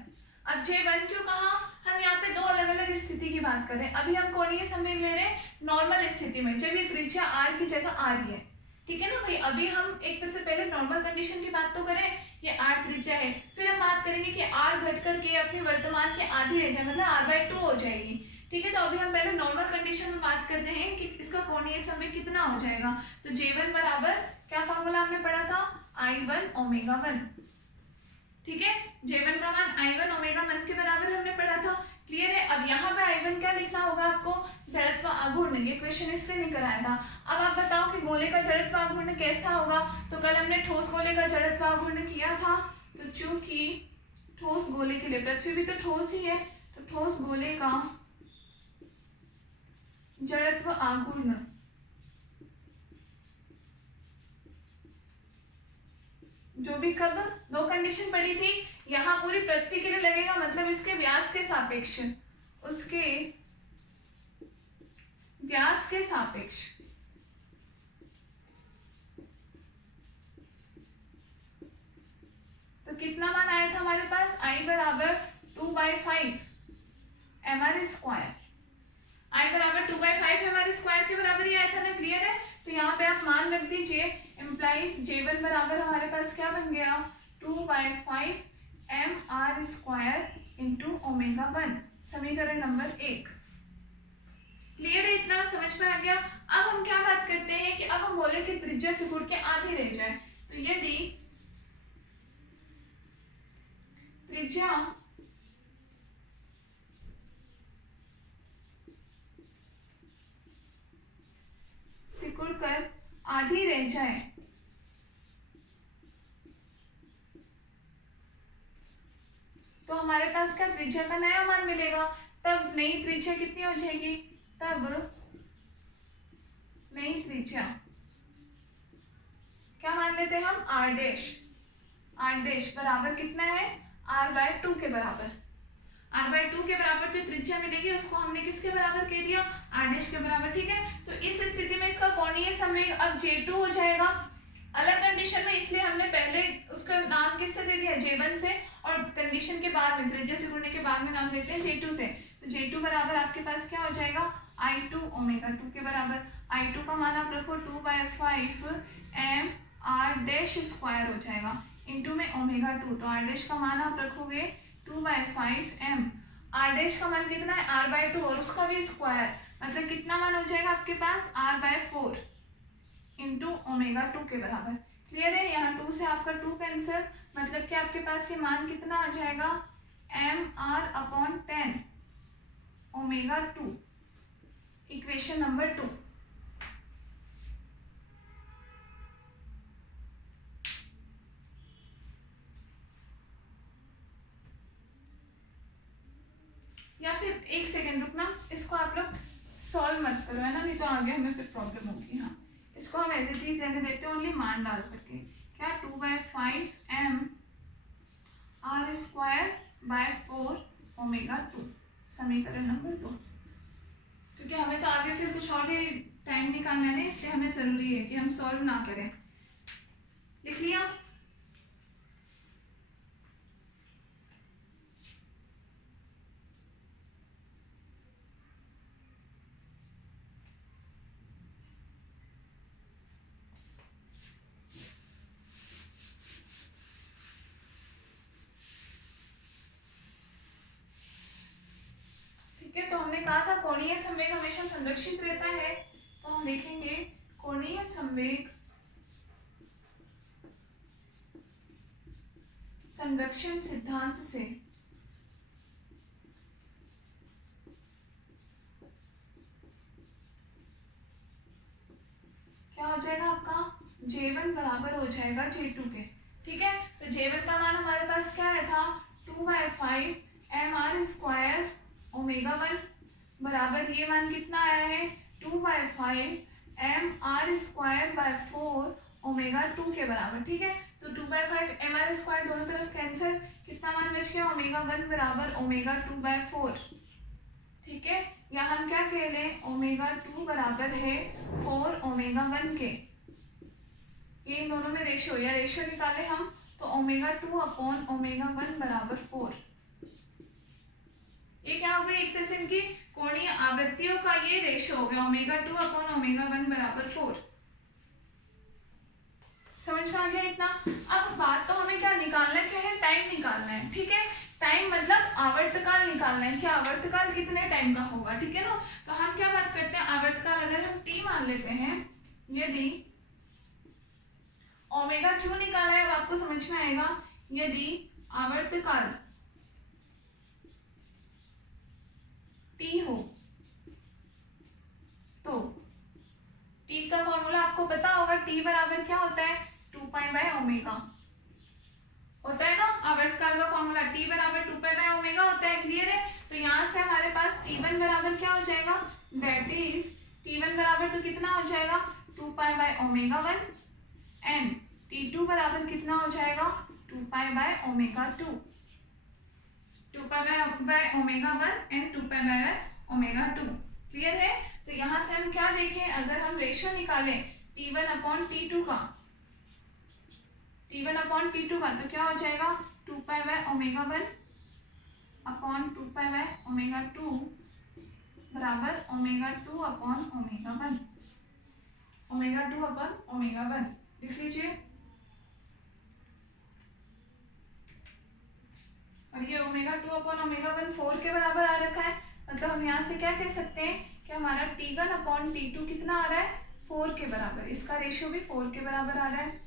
अब J1 क्यों कहा? हम यहाँ पे दो अलग अलग स्थिति की बात कर रहे हैं। अभी हम कोणीय संवेग ले रहे हैं नॉर्मल स्थिति में, जब ये त्रिज्या r की जगह आ रही है, ठीक है ना भाई। अभी हम एक तरह से पहले नॉर्मल कंडीशन की बात तो करें, ये r त्रिज्या है, फिर हम बात करेंगे कि r घट करके अपनी वर्तमान के आधी रह जाए, मतलब r/2 हो जाएगी, ठीक है। तो अभी हम पहले नॉर्मल कंडीशन में बात करते हैं कि इसका कोणीय संवेग कितना हो जाएगा। तो J1 बराबर क्या फॉर्मूला हमने पढ़ा था, I1 ओमेगा 1, ठीक है। J1 का मान I1 ओमेगा 1 के बराबर हमने पढ़ा था, क्लियर है। अब यहाँ पे I1 क्या लिखना होगा आपको, जड़त्व आघूर्ण, ये क्वेश्चन इसलिए नहीं कराया था। अब आप बताओ कि गोले का जड़त्व आघूर्ण कैसा होगा। तो कल हमने ठोस गोले का जड़त्व आघूर्ण किया था, तो चूंकि ठोस गोले के लिए, पृथ्वी भी तो ठोस ही है, तो ठोस गोले का जड़त्व आघूर्ण जो भी कब दो कंडीशन पड़ी थी, यहाँ पूरी पृथ्वी के लिए लगेगा, मतलब इसके व्यास के सापेक्ष, उसके व्यास के सापेक्ष। तो कितना मान आया था हमारे पास, I बराबर 2/5 mr², I बराबर 2/5 mr² के बराबर ही आया था ना, क्लियर है। तो यहाँ पे आप मान रख दीजिए, इम्प्लाइज J1 बराबर हमारे पास क्या बन गया, 2/5 mr² इंटू ओमेगा 1, समीकरण नंबर 1, क्लियर है। इतना समझ में आ गया। अब हम क्या बात करते हैं कि अब हम बोले कि त्रिज्या सिकुड़ के आधी रह जाए, तो यदि त्रिज्या सिकुड़कर आधी रह जाए, तो हमारे पास क्या त्रिज्या का नया मान मिलेगा। तब नई त्रिज्या कितनी हो जाएगी, तब नई त्रिज्या क्या मान लेते हैं हम, r' बराबर कितना है, r/2 के बराबर। r/2 के बराबर जो त्रिज्या मिलेगी उसको हमने किसके बराबर कह दिया, r' के बराबर, ठीक है। तो इस स्थिति में इसका कोणीय संवेग अब J2 हो जाएगा, अलग कंडीशन में, इसलिए हमने पहले उसका नाम किससे दे दिया, J1 से, और कंडीशन के बाद में, त्रिज्या सिकुड़ने के बाद में नाम देते हैं J2 से। तो J2 बराबर आपके पास क्या हो जाएगा, I2 ओमेगा 2 के बराबर। I2 का मान आप रखो 2/5 mr² हो जाएगा, इंटू में ओमेगा 2, तो r' का मान आप रखोगे 2/5 m, r' का मान कितना है, r/2, और उसका भी स्क्वायर, मतलब कितना मान हो जाएगा आपके पास, r/4 इंटू ओमेगा 2 के बराबर, क्लियर है। यहाँ 2 से आपका 2 कैंसिल, मतलब कि आपके पास ये मान कितना आ जाएगा, mr/10 ओमेगा 2, इक्वेशन नंबर 2। या फिर एक सेकेंड रुकना, इसको आप लोग सॉल्व मत करो, है ना, नहीं तो आगे हमें फिर प्रॉब्लम होगी। हाँ, इसको हम ऐसे चीज रहने देते हैं, ओनली मान डाल करके, क्या 2/5 mr²/4 ओमेगा 2, समीकरण नंबर 2। क्योंकि हमें तो आगे फिर कुछ और भी टाइम निकालना है, इसलिए हमें जरूरी है कि हम सॉल्व ना करें। लिख लिया, तो हमने कहा था कोणीय संवेग हमेशा संरक्षित रहता है, तो हम देखेंगे कोणीय संवेग संरक्षण सिद्धांत से क्या हो जाएगा आपका, J1 बराबर हो जाएगा J2 के, ठीक है। तो J1 का मान हमारे पास क्या आया था, 2/5 mr² ओमेगा 1 बराबर, ये मान कितना आया है, 2/5 mr²/4 ओमेगा 2 के बराबर, ठीक है। तो 2/5 mr² दोनों तरफ कैंसिल, कितना मान बच गया, ओमेगा 1 बराबर ओमेगा 2/4, ठीक है, या हम क्या कह लें, ओमेगा 2 बराबर है 4 ओमेगा 1 के। ये इन दोनों में रेशियो या रेशियो निकाले हम तो ओमेगा 2 अपॉन ओमेगा 1 बराबर 4। ये क्या हो गई, एक तरह से इनकी कोणीय आवृत्तियों का ये रेशियो हो गया, ओमेगा 2 अपॉन ओमेगा 1 बराबर 4। समझ में आ गया इतना। अब बात तो हमें क्या निकालना है, क्या है, टाइम निकालना है। ठीक है, टाइम मतलब आवर्तकाल निकालना है कि आवर्तकाल कितने टाइम का होगा। ठीक है ना, तो हम क्या बात करते हैं, आवर्तकाल अगर हम टी मान लेते हैं, यदि ओमेगा क्यों निकाला है अब आपको समझ में आएगा। यदि आवर्तकाल टी हो तो टी का फॉर्मूला आपको पता होगा, टी बराबर क्या होता है, 2 पाई बाय ओमेगा होता है ना। आवर्तकाल का फॉर्मूला टी बराबर 2 पाई बाय ओमेगा होता है। क्लियर है, तो यहाँ से हमारे पास T1 बराबर क्या हो जाएगा, दैट इज T1 बराबर तो कितना हो जाएगा 2 pi by omega 1 and T2 बराबर कितना हो जाएगा 2 pi by omega 2, 2 pi by omega 1 and 2 pi by omega 2। Clear है, तो यहाँ से हम क्या देखें, अगर हम रेशियो निकालें T1 अपॉन T2 का, T1 अपॉन T2 का, तो क्या हो जाएगा 2 pi by omega 1 upon 2 pi by omega 2 बराबर omega 2 upon omega 1, omega 2 upon omega 1 लिख लीजिए। और ये ओमेगा 2 अपॉन ओमेगा 1 4 के बराबर आ रखा है, मतलब हम यहाँ से क्या कह सकते हैं कि हमारा T1 अपॉन T2 कितना आ रहा है 4 के बराबर, इसका रेशियो भी 4 के बराबर आ रहा है।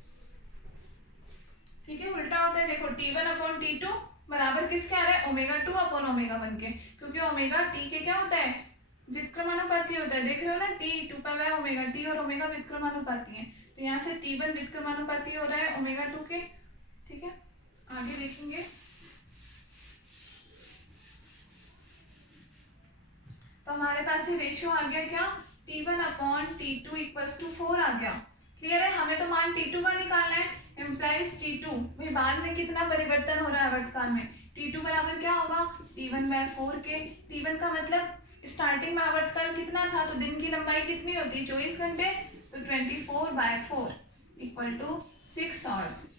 ठीक है, उल्टा होता है, देखो T1 अपॉन T2 बराबर किसके आ रहा है, ओमेगा 2 अपॉन ओमेगा 1 के, क्योंकि ओमेगा T के क्या होता है, व्युत्क्रमानुपाती होता है। देख रहे हो ना, T 2 pi by omega, T और ओमेगा व्युत्क्रमानुपाती है, तो यहाँ से T1 व्युत्क्रमानुपाती हो रहा है ओमेगा 2 के। ठीक है, आगे देखेंगे। तो हमारे पास ये रेशियो आ गया क्या, T1 upon T2 equals to 4 आ गया। क्लियर है, हमें तो मान T2 का निकालना है, इम्प्लाइज T2 भाई बाद में कितना परिवर्तन हो रहा है आवर्तकाल में, T2 बराबर क्या होगा T1 बाय 4 के। T1 का मतलब स्टार्टिंग में आवर्तकाल कितना था, तो दिन की लंबाई कितनी होती है 24 घंटे, तो 24 बाय 4 इक्वल टू 6 आवर्स,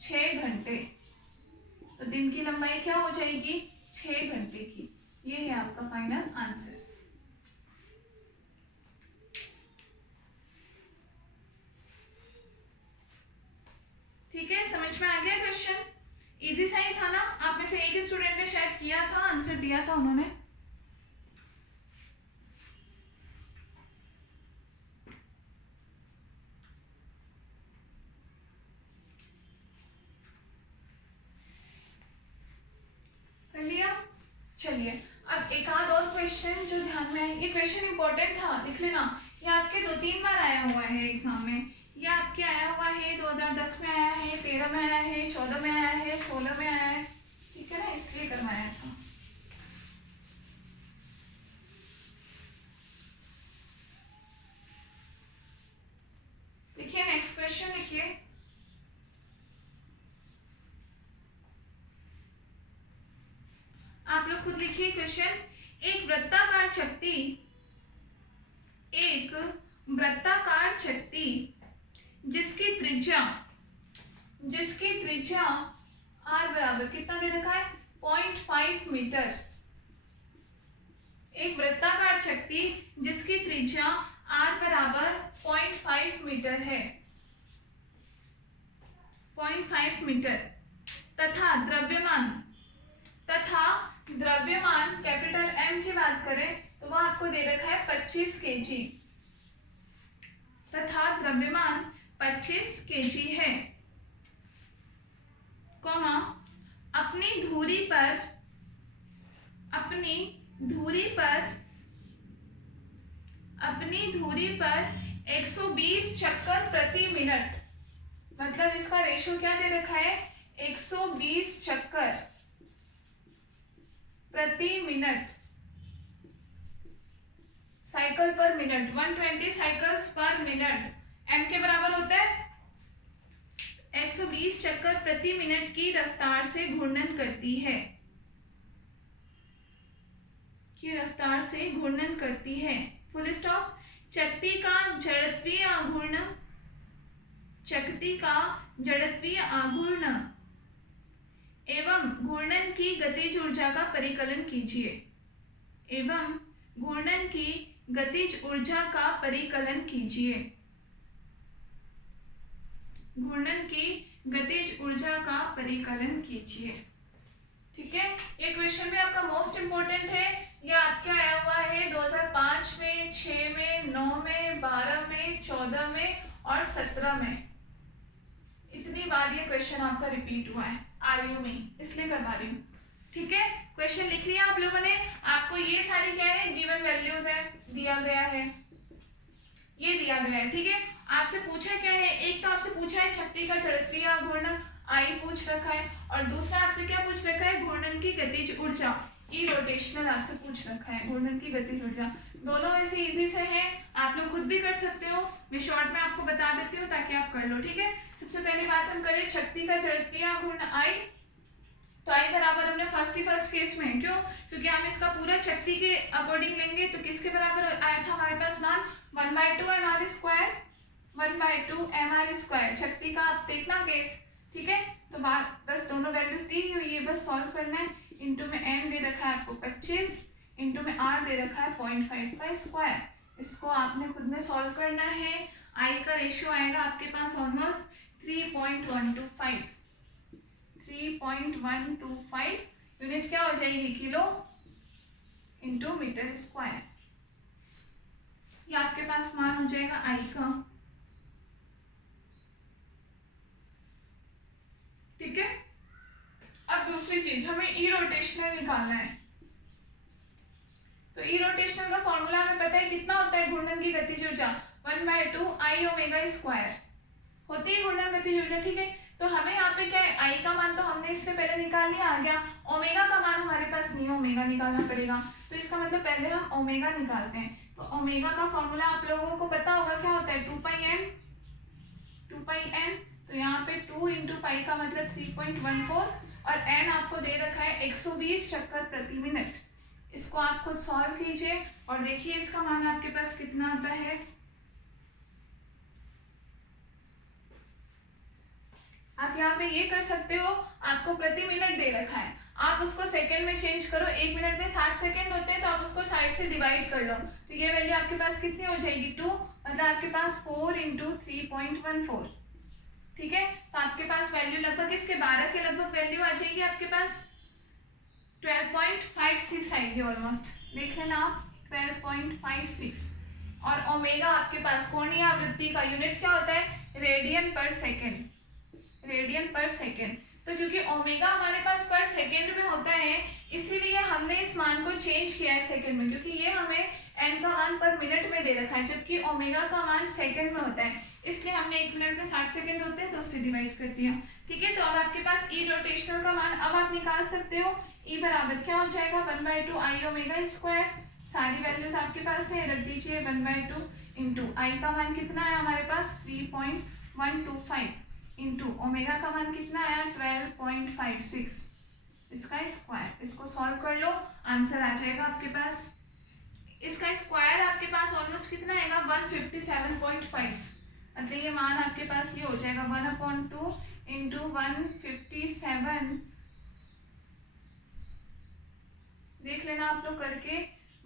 6 घंटे। तो दिन की लंबाई क्या हो जाएगी 6 घंटे की। ये है आपका फाइनल आंसर। ठीक है, समझ में आ गया क्वेश्चन, इजी सा ही था ना। आप में से एक स्टूडेंट ने शायद किया था, आंसर दिया था उन्होंने। कर लिया, चलिए अब एक आध और क्वेश्चन जो ध्यान में आए, ये क्वेश्चन इंपॉर्टेंट था, लिख लेना। ये आपके 2-3 बार आया हुआ है एग्जाम में, ये आपके आया हुआ है 2010 में आया है, 13 में आया है, 14 में आया है, 16 में आया है। ठीक है ना, इसलिए करवाया था। देखिए नेक्स्ट क्वेश्चन लिखिए, आप लोग खुद लिखिए क्वेश्चन। एक वृत्ताकार चकती जिसकी त्रिज्या r बराबर कितना दे रखा है 0.5 मीटर। एक वृत्ताकार चकती जिसकी त्रिज्या r बराबर 0.5 मीटर है, 0.5 मीटर, तथा द्रव्यमान कैपिटल M की बात करें तो वह आपको दे रखा है 25 kg, तथा द्रव्यमान 25 kg है, कॉमा अपनी धुरी पर 120 चक्कर प्रति मिनट, मतलब इसका रेशियो क्या दे रखा है 120 चक्कर प्रति मिनट, साइकिल पर मिनट, 120 साइकिल्स पर मिनट, m के बराबर होता है 120 चक्कर प्रति मिनट की रफ्तार से घूर्णन करती है। की रफ्तार से घूर्णन करती है। Full stop. चकती का जड़त्वीय आघूर्ण, चकती का जड़त्वीय आघूर्ण एवं घूर्णन की गतिज ऊर्जा का परिकलन कीजिए। एवं घूर्णन की गतिज ऊर्जा का परिकलन कीजिए। घूर्णन की गतिज ऊर्जा का परिकलन कीजिए। ठीक है, ये क्वेश्चन भी आपका मोस्ट इंपोर्टेंट है। ये आपके आया हुआ है 2005 में, 6 में, 9 में, 12 में, 14 में और 17 में। इतनी बार ये क्वेश्चन आपका रिपीट हुआ है आरयू में, इसलिए करवा रही हूँ। ठीक है, क्वेश्चन लिख लिया आप लोगों ने। आपको ये सारी क्या है, गिवन वैल्यूज है, दिया गया है, ये दिया गया है। ठीक है, आपसे पूछा क्या है, एक तो आपसे पूछा है चकती का जड़त्वीय आघूर्ण आई पूछ रखा है, और दूसरा आपसे क्या पूछ रखा है, घूर्णन की गतिज ऊर्जा ई रोटेशनल आपसे पूछ रखा है, घूर्णन की गतिज ऊर्जा। दोनों ऐसे इजी से हैं, आप लोग खुद भी कर सकते हो। मैं शॉर्ट में आपको बता देती हूँ ताकि आप कर लो। ठीक है, सबसे पहली बात हम करें चकती का जड़त्वीय आघूर्ण आई, तो आई बराबर हमने फर्स्ट केस में, क्यों, क्योंकि हम इसका पूरा चकती के अकॉर्डिंग लेंगे तो किसके बराबर आया था हमारे पास मान, 1/2 mr स्क्वायर, 1/2 mr स्क्वायर। चकती का आप देखना केस। ठीक है, तो बस दोनों वैल्यूज दी हुई है, बस सॉल्व करना है। इंटू में m दे रखा है आपको 25, इंटू में r दे रखा है 0.5 का स्क्वायर। इसको आपने खुद में सॉल्व करना है। i का रेशियो आएगा आपके पास ऑलमोस्ट 3.125, 3.125। यूनिट क्या हो जाएगी, किलो इंटू मीटर स्क्वायर। ये आपके पास मान हो जाएगा i का। ठीक है, अब दूसरी चीज, हमें ई रोटेशनल निकालना है। तो ई रोटेशनल का फॉर्मूला हमें पता है कितना होता है, घूर्णन की गतिज ऊर्जा 1/2 आई ओमेगा स्क्वायर होती है घूर्णन गतिज ऊर्जा। ठीक है, तो हमें यहाँ पे क्या है, आई का मान तो हमने इससे पहले निकाल लिया, आ गया। ओमेगा का मान हमारे पास नहीं है, ओमेगा निकालना पड़ेगा। तो इसका मतलब पहले हम ओमेगा निकालते हैं। तो ओमेगा का फॉर्मूला आप लोगों को पता होगा क्या होता है, 2πn। तो यहाँ पे 2 इंटू पाई का मतलब 3.14 और n आपको दे रखा है 120 चक्कर प्रति मिनट। इसको आप खुद सॉल्व कीजिए और देखिए इसका मान आपके पास कितना आता है। आप यहाँ पे ये कर सकते हो, आपको प्रति मिनट दे रखा है, आप उसको सेकंड में चेंज करो। 1 मिनट में 60 सेकंड होते हैं, तो आप उसको 60 से डिवाइड कर लो, तो ये वैल्यू आपके पास कितनी हो जाएगी, 2, मतलब आपके पास 4 इंटू 3.14। ठीक है, तो आपके पास वैल्यू लगभग इसके 12 के लगभग वैल्यू आ जाएगी आपके पास 12.56 आएगी ऑलमोस्ट। देख लेना आप 12.56। और ओमेगा आपके पास कोणीय आवृत्ति का यूनिट क्या होता है, रेडियन पर सेकेंड, रेडियन पर सेकेंड। तो क्योंकि ओमेगा हमारे पास पर सेकेंड में होता है, इसीलिए हमने इस मान को चेंज किया है सेकेंड में, क्योंकि ये हमें n का मान पर मिनट में दे रखा है, जबकि ओमेगा का मान सेकेंड में होता है, इसलिए हमने 1 मिनट में 60 सेकेंड होते हैं तो उससे डिवाइड कर दिया। ठीक है, तो अब आपके पास ई रोटेशनल का मान अब आप निकाल सकते हो। ई बराबर क्या हो जाएगा, 1/2 आई ओमेगा स्क्वायर। सारी वैल्यूज आपके पास है, रख दीजिए। 1/2 इंटू आई का मान कितना है हमारे पास 3.125 इंटू ओमेगा का मान कितना आया 12.56, इसका स्क्वायर। इसको सॉल्व कर लो, आंसर आ जाएगा आपके पास। इसका स्क्वायर आपके पास ऑलमोस्ट कितना आएगा 157.5, मतलब ये मान आपके पास ये हो जाएगा 1/2 इंटू 157, देख लेना आप लोग करके,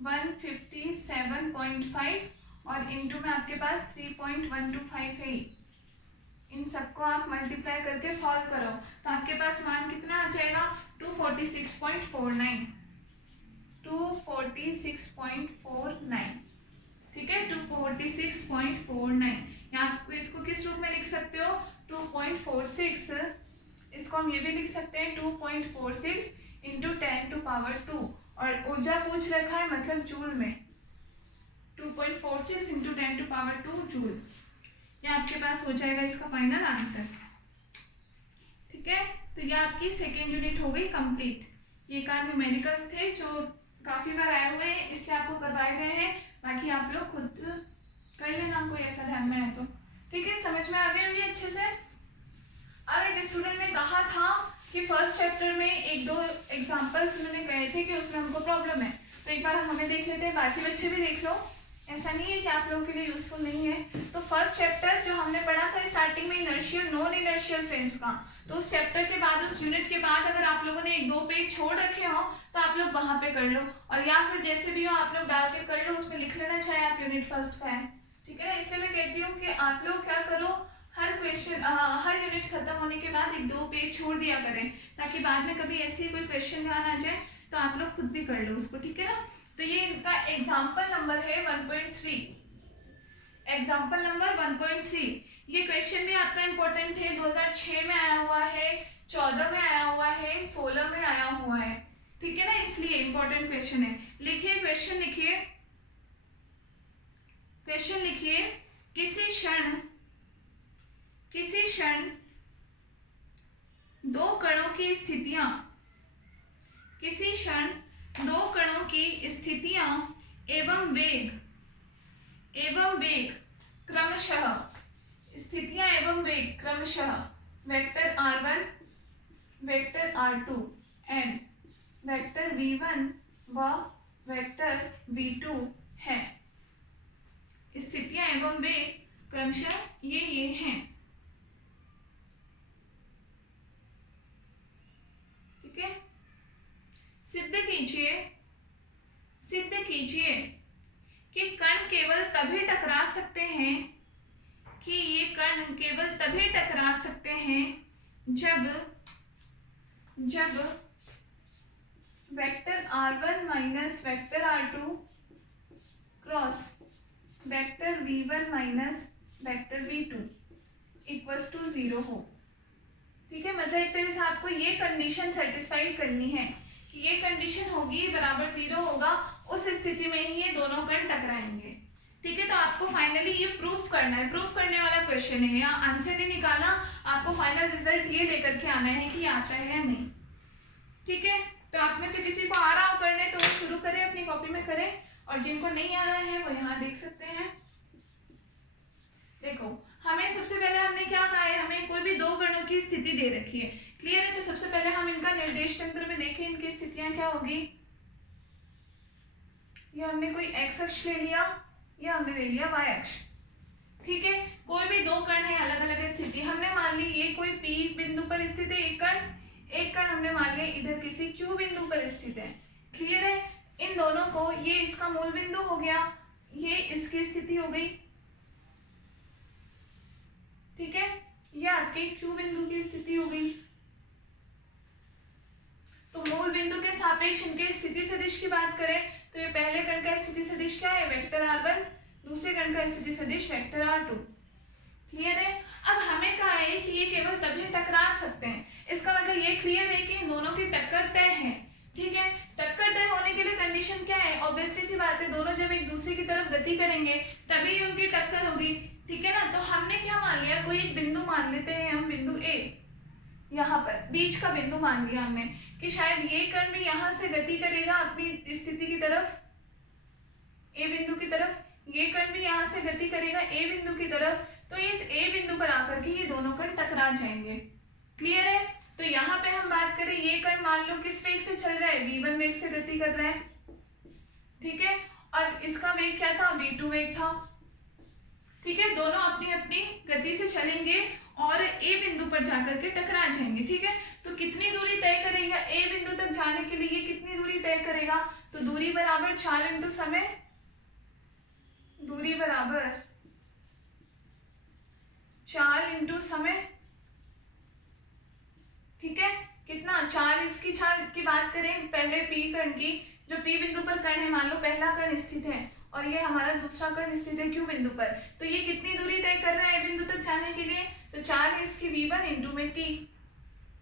157.5 और इंटू में आपके पास 3.125 है। इन सबको आप मल्टीप्लाई करके सॉल्व करो तो आपके पास मान कितना आ जाएगा 246.49, 246.49। ठीक है, 246.49। यहाँ आपको इसको किस रूप में लिख सकते हो 2.46, इसको हम ये भी लिख सकते हैं 2.46 इंटू 10⁻², और ऊर्जा पूछ रखा है मतलब जूल में, 2.46 इंटू 10⁻² जूल। ये आपके पास हो जाएगा इसका फाइनल आंसर। ठीक है, तो ये आपकी सेकेंड यूनिट हो गई कंप्लीट। ये कार न्यूमेरिकल्स थे जो काफ़ी बार आए हुए हैं, इसलिए आपको करवाए गए हैं, बाकी आप लोग खुद कर लेना, कोई ऐसा ध्यान में है तो। ठीक है, समझ में आ गई होगी अच्छे से। अब एक स्टूडेंट ने कहा था कि फर्स्ट चैप्टर में 1-2 एग्जाम्पल्स उन्होंने कहे थे कि उसमें उनको प्रॉब्लम है, तो एक बार हम हमें देख लेते हैं, बाकी बच्चे भी देख लो, ऐसा नहीं है कि आप लोगों के लिए यूजफुल नहीं है। तो फर्स्ट चैप्टर जो हमने पढ़ा था स्टार्टिंग में इनर्शियल नॉन इनर्शियल फ्रेम्स का, तो उस चैप्टर के बाद उस यूनिट के बाद अगर आप लोगों ने 1-2 पेज छोड़ रखे हो तो आप लोग वहां पे कर लो, और या फिर जैसे भी हो आप लोग डाल के कर लो, उसमें लिख लेना चाहे आप यूनिट फर्स्ट का है, ठीक है ना। इसलिए मैं कहती हूँ कि आप लोग क्या करो, हर क्वेश्चन हर यूनिट खत्म होने के बाद 1-2 पेज छोड़ दिया करें, ताकि बाद में कभी ऐसे कोई क्वेश्चन ध्यान आ जाए तो आप लोग खुद भी कर लो उसको, ठीक है ना। तो ये इनका एग्जाम्पल नंबर है 1.3, एग्जाम्पल नंबर 1.3। ये क्वेश्चन भी आपका इंपॉर्टेंट है, 2006 में आया हुआ है, 14 में आया हुआ है, 16 में आया हुआ है, ठीक है ना, इसलिए इंपॉर्टेंट क्वेश्चन है। लिखिए क्वेश्चन, लिखिए क्वेश्चन, लिखिए किसी क्षण दो कणों की स्थितियां, किसी क्षण दो कणों की स्थितियां एवं वेग क्रमशः, स्थितियां एवं वेग क्रमशः vector r1, vector r2 and vector v1 व वेक्टर v2 है। स्थितियां एवं वेग क्रमशः ये हैं, ठीक है। सिद्ध कीजिए कि कण केवल तभी टकरा सकते हैं, कि ये कण केवल तभी टकरा सकते हैं जब vector r1 minus vector r2 cross vector v1 minus vector v2 equals to 0 हो, ठीक है। मतलब एक तरह से आपको ये कंडीशन सेटिस्फाइड करनी है कि ये कंडीशन होगी बराबर 0 होगा, उस स्थिति में ही ये दोनों कण टकराएंगे, ठीक है। तो आपको फाइनली ये प्रूफ करना है, प्रूफ करने वाला क्वेश्चन है, या आंसर नहीं निकालना, आपको फाइनल रिजल्ट ये लेकर के आना है कि आता है या नहीं, ठीक है। तो आप में से किसी को आ रहा हो करने तो वो शुरू करें, अपनी कॉपी में करें, और जिनको नहीं आ रहा है वो यहाँ देख सकते हैं। देखो हमें सबसे पहले हमने क्या कहा है, हमें कोई भी दो कणों की स्थिति दे रखी है, क्लियर है। तो सबसे पहले हम इनका निर्देश तंत्र में देखें, इनकी स्थितियां क्या होगी। ये हमने कोई एक्स अक्ष ले लिया, या हमने ले लिया वाई अक्ष, ठीक है। कोई भी दो कण है अलग अलग स्थिति, हमने मान ली ये कोई P बिंदु पर स्थित है एक कण हमने मान लिया इधर किसी Q बिंदु पर स्थित है, क्लियर है। इन दोनों को, ये इसका मूल बिंदु हो गया, ये इसकी स्थिति हो गई, ठीक है। ये आपके Q बिंदु की स्थिति हो गई। तो मूल बिंदु के सापेक्ष इनके स्थिति सदिश की बात करें तो ये पहले कण का स्थिति सदिश क्या है, वेक्टर r1, दूसरे कण का स्थिति सदिश वेक्टर r2, क्लियर है। अब हमें कहा है कि ये केवल तभी टकरा सकते हैं, इसका मतलब ये क्लियर है कि इन दोनों की टक्कर तय है, ठीक है। टक्कर तय होने के लिए कंडीशन क्या है, ऑब्वियसली सी बात है, दोनों जब एक दूसरे की तरफ गति करेंगे तभी उनकी टक्कर होगी, ठीक है ना। तो हमने क्या मान लिया, कोई एक बिंदु मान लेते हैं हम, बिंदु A, यहाँ पर बीच का बिंदु मान लिया हमने कि शायद ये कण भी यहाँ से गति करेगा अपनी स्थिति की तरफ, A बिंदु की तरफ, ये कण भी यहाँ से गति करेगा A बिंदु की तरफ, तो इस A बिंदु पर आकर के ये दोनों कण टकरा जाएंगे, क्लियर है। तो यहाँ पे हम बात करें, ये कण मान लो किस वेग से चल रहा है, v1 वेग से गति कर रहा है, ठीक है, और इसका वेग क्या था, v2 वेग था, ठीक है। दोनों अपनी अपनी गति से चलेंगे और A बिंदु पर जाकर के टकरा जाएंगे, ठीक है। तो कितनी दूरी तय करेगा, A बिंदु तक जाने के लिए ये कितनी दूरी तय करेगा, तो दूरी बराबर 4 इंटू समय, दूरी बराबर 4 इंटू समय, ठीक है। कितना, 4, इसकी 4 की बात करें पहले P कण की, जो P बिंदु पर कण है, मान लो पहला कण स्थित है और ये हमारा दूसरा कण स्थित है Q बिंदु पर, तो ये कितनी दूरी तय कर रहा है बिंदु तक जाने के लिए, तो 4 है इसकी v1 इंटू में t,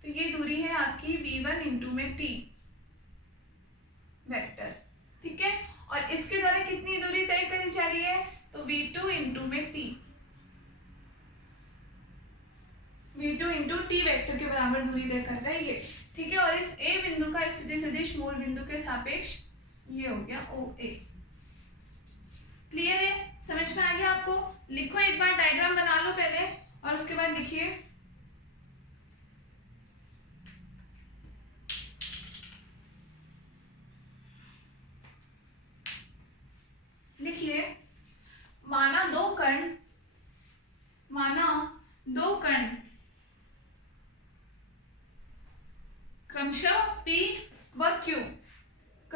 तो ये दूरी है आपकी v1 इंटू में t वेक्टर, ठीक है। और इसके द्वारा कितनी दूरी तय करी जा रही है, तो v2 इंटू में t, v2 into t vector के बराबर दूरी तय कर रहा है ये, ठीक है। और इस A बिंदु का स्थिति सदिश मूल बिंदु के सापेक्ष ये हो गया OA, क्लियर है, समझ में आ गया आपको। लिखो एक बार, डायग्राम बना लो पहले और उसके बाद लिखिए।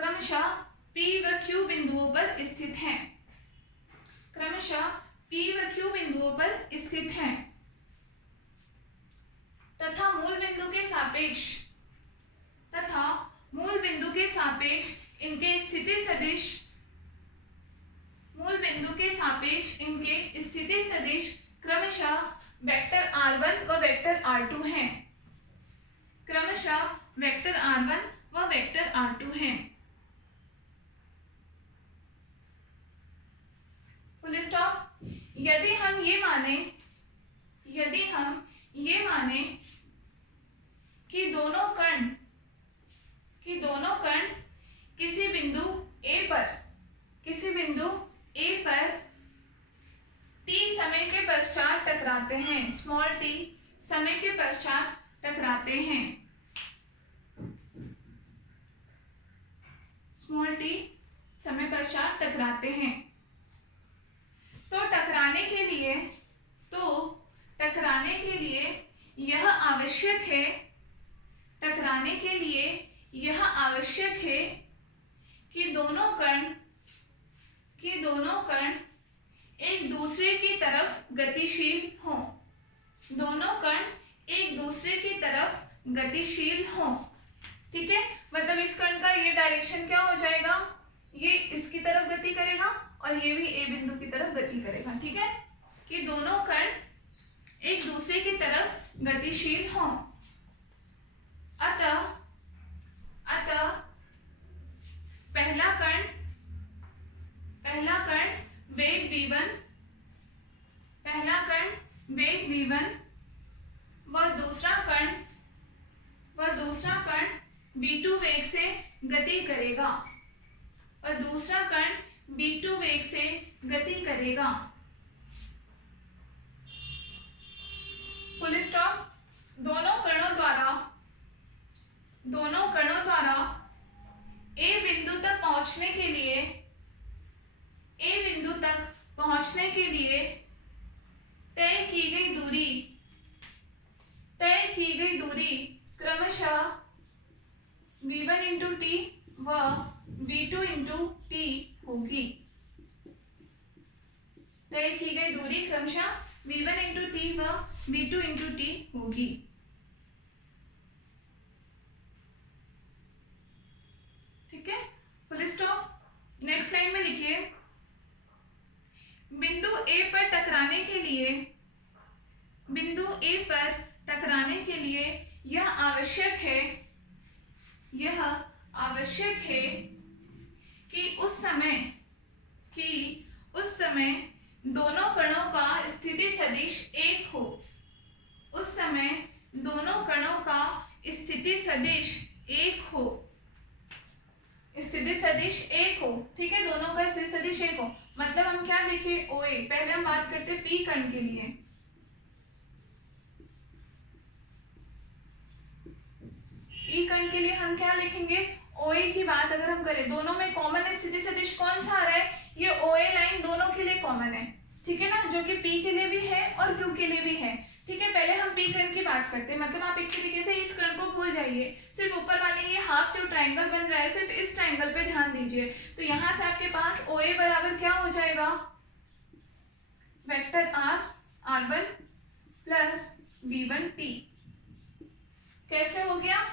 क्रमशः P व Q बिंदुओं पर स्थित हैं। क्रमशः P व Q बिंदुओं पर स्थित हैं तथा मूल बिंदु के सापेक्ष इनके स्थिति सदिश क्रमशः वेक्टर r1 व वेक्टर r2 हैं। क्रमशः वेक्टर r1 व वेक्टर r2 हैं। Full stop. यदि हम ये माने कि दोनों कण किसी बिंदु A पर t समय के पश्चात टकराते हैं, स्मॉल t समय के पश्चात टकराते हैं, स्मॉल t समय पश्चात टकराते हैं, तो टकराने के लिए यह आवश्यक है कि दोनों कण एक दूसरे की तरफ गतिशील हों। ठीक है, मतलब इस कण का ये डायरेक्शन क्या हो जाएगा, ये इसकी तरफ गति करेगा और ये भी A बिंदु की तरफ गति करेगा। ठीक है, कि दोनों कण एक दूसरे की तरफ गतिशील हों। अतः पहला कण वेग v1 व दूसरा कण v2 वेग से गति करेगा। Full stop. दोनों कणों द्वारा A बिंदु तक पहुंचने के लिए तय की गई दूरी क्रमशः v1 × t व v2 × t होगी। तय की गई दूरी क्रमशः v1 × t व v2 × t होगी। ठीक है, फुल स्टॉप। नेक्स्ट लाइन में लिखिए, बिंदु A पर टकराने के लिए यह आवश्यक है कि उस समय दोनों कणों का स्थिति सदिश एक हो। ठीक है, दोनों का स्थिति सदिश एक हो। मतलब हम क्या देखें, OA। पहले हम बात करते हैं P कण के लिए। P कण के लिए हम क्या लिखेंगे, OA की बात अगर हम करें, दोनों में कॉमन स्थिति सदिश कौन सा आ रहा है, ये OA लाइन दोनों के लिए कॉमन है। ठीक है ना, जो कि P के लिए भी है और Q के लिए भी है। ठीक है, पहले हम P कण की बात करते हैं। मतलब आप एक तरीके से इस कण को भूल जाइए, सिर्फ ऊपर वाले ये हाफ जो ट्रायंगल बन रहा है, सिर्फ इस ट्रायंगल पे ध्यान दीजिए। तो यहाँ से आपके पास OA बराबर क्या हो जाएगा, वेक्टर r1 प्लस v1t। कैसे हो गया,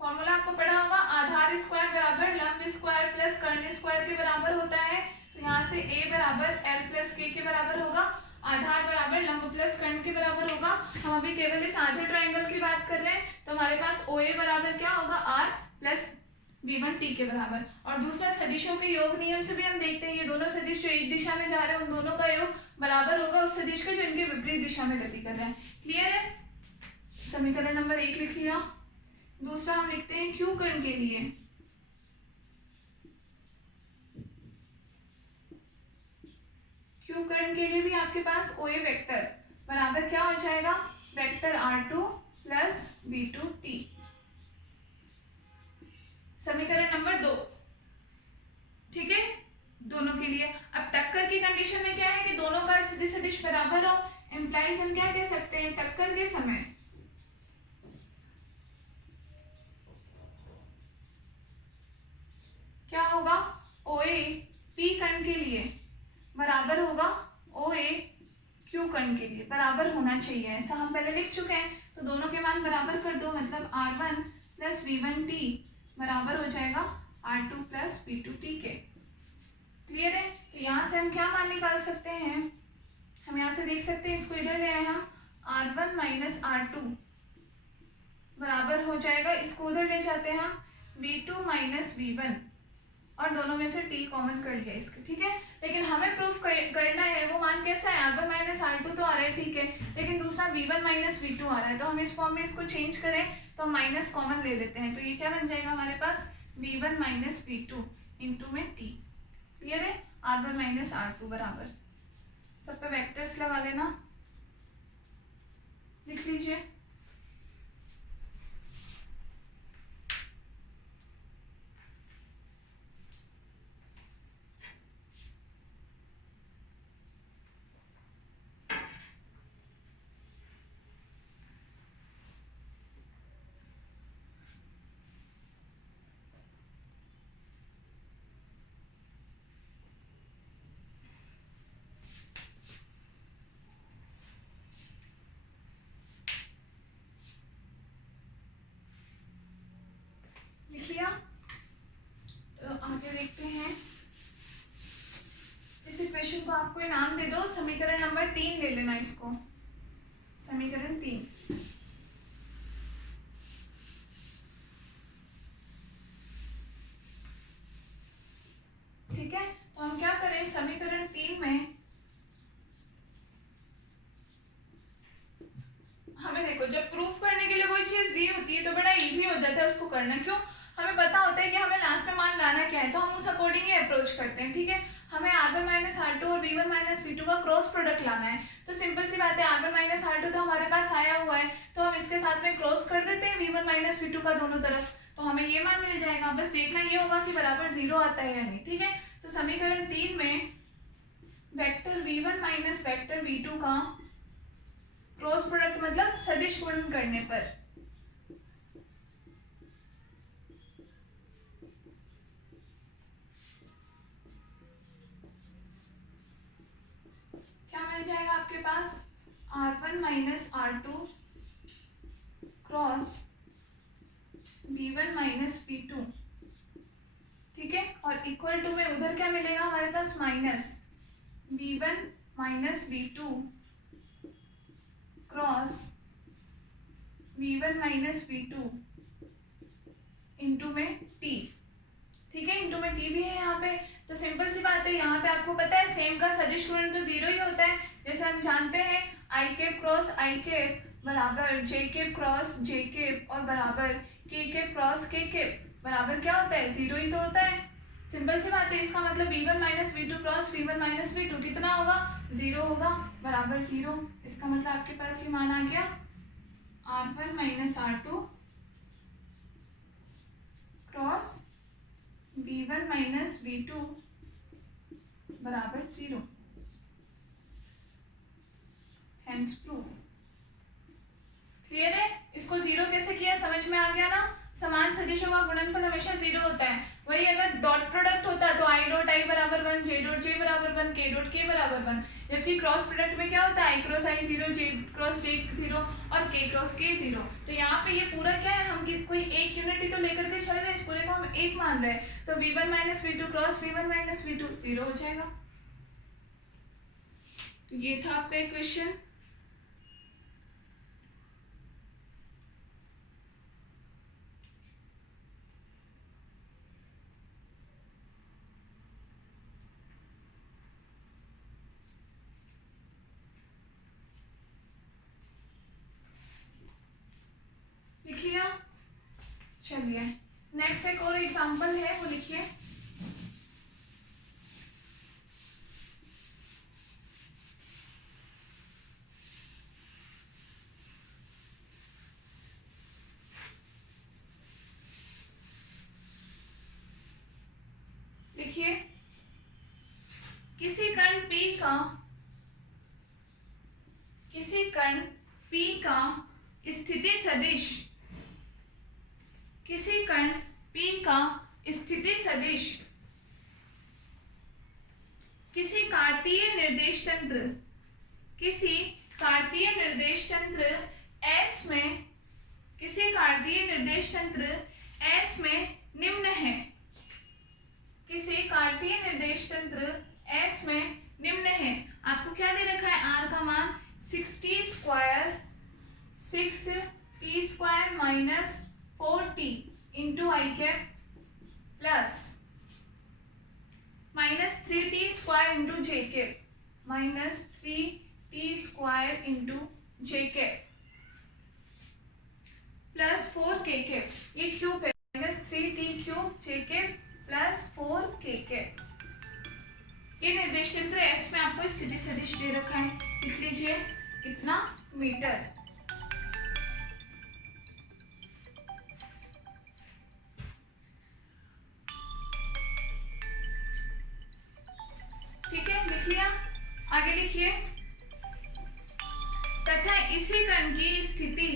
फॉर्मूला आपको पढ़ा होगा, आधार स्क्वायर बराबर लंब स्क्वायर प्लस कर्ण स्क्वायर के बराबर होता है। तो यहाँ से A बराबर L प्लस K के बराबर होगा, आधार बराबर लंब प्लस कर्ण के बराबर होगा। हम अभी केवल इस आधे ट्रायंगल की बात कर रहे हैं, तो हमारे पास OA बराबर क्या होगा, R प्लस v1t के बराबर। और दूसरा सदिशों के योग नियम से भी हम देखते हैं, ये दोनों सदिश जो एक दिशा में जा रहे हैं उन दोनों का योग बराबर होगा उस सदिश का जो इनके विपरीत दिशा में गति कर रहे हैं। क्लियर है, समीकरण नंबर 1 लिख लिया। दूसरा हम लिखते हैं Q कण के लिए। Q कण के लिए भी आपके पास OA वेक्टर बराबर क्या हो जाएगा, वेक्टर r2 प्लस v2t। समीकरण नंबर 2। ठीक है, दोनों के लिए। अब टक्कर की कंडीशन में क्या है कि दोनों का स्थिति सदिश बराबर हो, इंप्लाइज हम क्या कह सकते हैं, टक्कर के समय होगा OA P कण के लिए बराबर होगा OA Q कण के लिए बराबर होना चाहिए, ऐसा हम पहले लिख चुके हैं। तो दोनों के मान बराबर कर दो, मतलब R1 प्लस V1T बराबर हो जाएगा R2 प्लस V2T के। क्लियर है? तो यहाँ से हम क्या मान निकाल सकते हैं, हम यहाँ से देख सकते हैं, इसको इधर ले आए हम, R1 माइनस R2 बराबर हो जाएगा, इसको उधर ले जाते हैं हम, V2 माइनस V1 और दोनों में से T कॉमन कर लिया इसके, ठीक है। लेकिन हमें प्रूफ करना है वो मान कैसा है, R1 माइनस R2 तो आ रहा है, ठीक है, लेकिन दूसरा V1 माइनस V2 आ रहा है, तो हम इस फॉर्म में इसको चेंज करें तो हम माइनस कॉमन ले लेते हैं, तो ये क्या बन जाएगा हमारे पास, V1 माइनस V2 इंटू में T। क्लियर है? R1 माइनस R2 बराबर, सब पे वेक्टर्स लगा लेना, लिख लीजिए। लिख लिया? तो आगे देखते हैं, इस इक्वेशन को आपको नाम दे दो, समीकरण नंबर 3 ले लेना इसको, समीकरण 3। ठीक है, तो हम क्या करें, समीकरण 3 में हमें देखो, जब प्रूफ करने के लिए कोई चीज दी होती है तो बड़ा इजी हो जाता है उसको करना, क्यों, हमें पता होता है कि हमें लास्ट में मान लाना क्या है, तो हम उस अकॉर्डिंग ही अप्रोच करते हैं, ठीक है। हमें R1 माइनस R2 और V1 माइनस V2 का क्रॉस प्रोडक्ट लाना है, तो सिंपल सी बात है, R1 माइनस R2 तो हमारे पास आया हुआ है, तो हम इसके साथ में क्रॉस कर देते हैं V1 माइनस V2 का दोनों तरफ, तो हमें ये मान मिल जाएगा। बस देखना ये होगा कि बराबर 0 आता है या नहीं, ठीक है। तो समीकरण 3 में vector V1 minus vector V2 का क्रॉस प्रोडक्ट मतलब सदिश गुणन करने पर क्या मिल जाएगा आपके पास, R1 minus R2 cross V1 minus V2, ठीक है, और इक्वल टू में उधर क्या मिलेगा हमारे पास, minus V1 minus V2 cross V1 minus V2 into में T, ठीक है, इंटू में T भी है यहाँ पे। तो सिंपल सी बात है, यहाँ पे आपको पता है सेम का सदिश गुणन तो 0 ही होता है, जैसे हम जानते हैं i cap cross i cap बराबर j cap cross j cap और बराबर k cap cross k cap बराबर क्या होता है, 0 ही तो होता है। सिंपल सी बात है, इसका मतलब V1 minus V2 cross V1 minus V2 कितना होगा, 0 होगा, बराबर 0। इसका मतलब आपके पास ये मान आ गया R1 minus R2 cross V1 minus V2 बराबर 0, हेंस प्रूफ। क्लियर है? इसको 0 कैसे किया समझ में आ गया ना, समान सदिशों का गुणनफल हमेशा 0 होता है, वही अगर डॉट प्रोडक्ट होता तो i डॉट i बराबर 1, j डॉट j बराबर 1, k डॉट k बराबर 1, जबकि क्रॉस प्रोडक्ट में क्या होता है, i cross i 0, j cross j 0 और k क्रॉस k 0। तो यहाँ पे ये पूरा क्या है, हम कोई एक यूनिट ही तो लेकर के चल रहे हैं, इस पूरे को हम एक मान रहे हैं, तो V1 minus V2 cross V1 minus V2 0 हो जाएगा। तो ये था आपका इक्वेशन। लिख लिया? चलिए नेक्स्ट एक और एग्जांपल है, वो लिखिए। लिखिए, किसी कण P का स्थिति सदिश, किसी कण P का स्थिति सदिश किसी कार्तीय निर्देश तंत्र S में निम्न है। किसी कार्तीय निर्देश तंत्र S में निम्न है। आपको क्या दे रखा है? R का मान 6t square minus 4t into I cap plus minus 3t square into J cap minus 3t square into J cap plus 4k cap, ये क्यूब है, minus 3t cube J cap plus 4k cap. ये निर्देश तंत्र S में आपको स्थिति सदिश दे रखा है, लिख लीजिए इतना मीटर। ठीक है, लिख लिया। आगे लिखिए, तथा इसी कण की स्थिति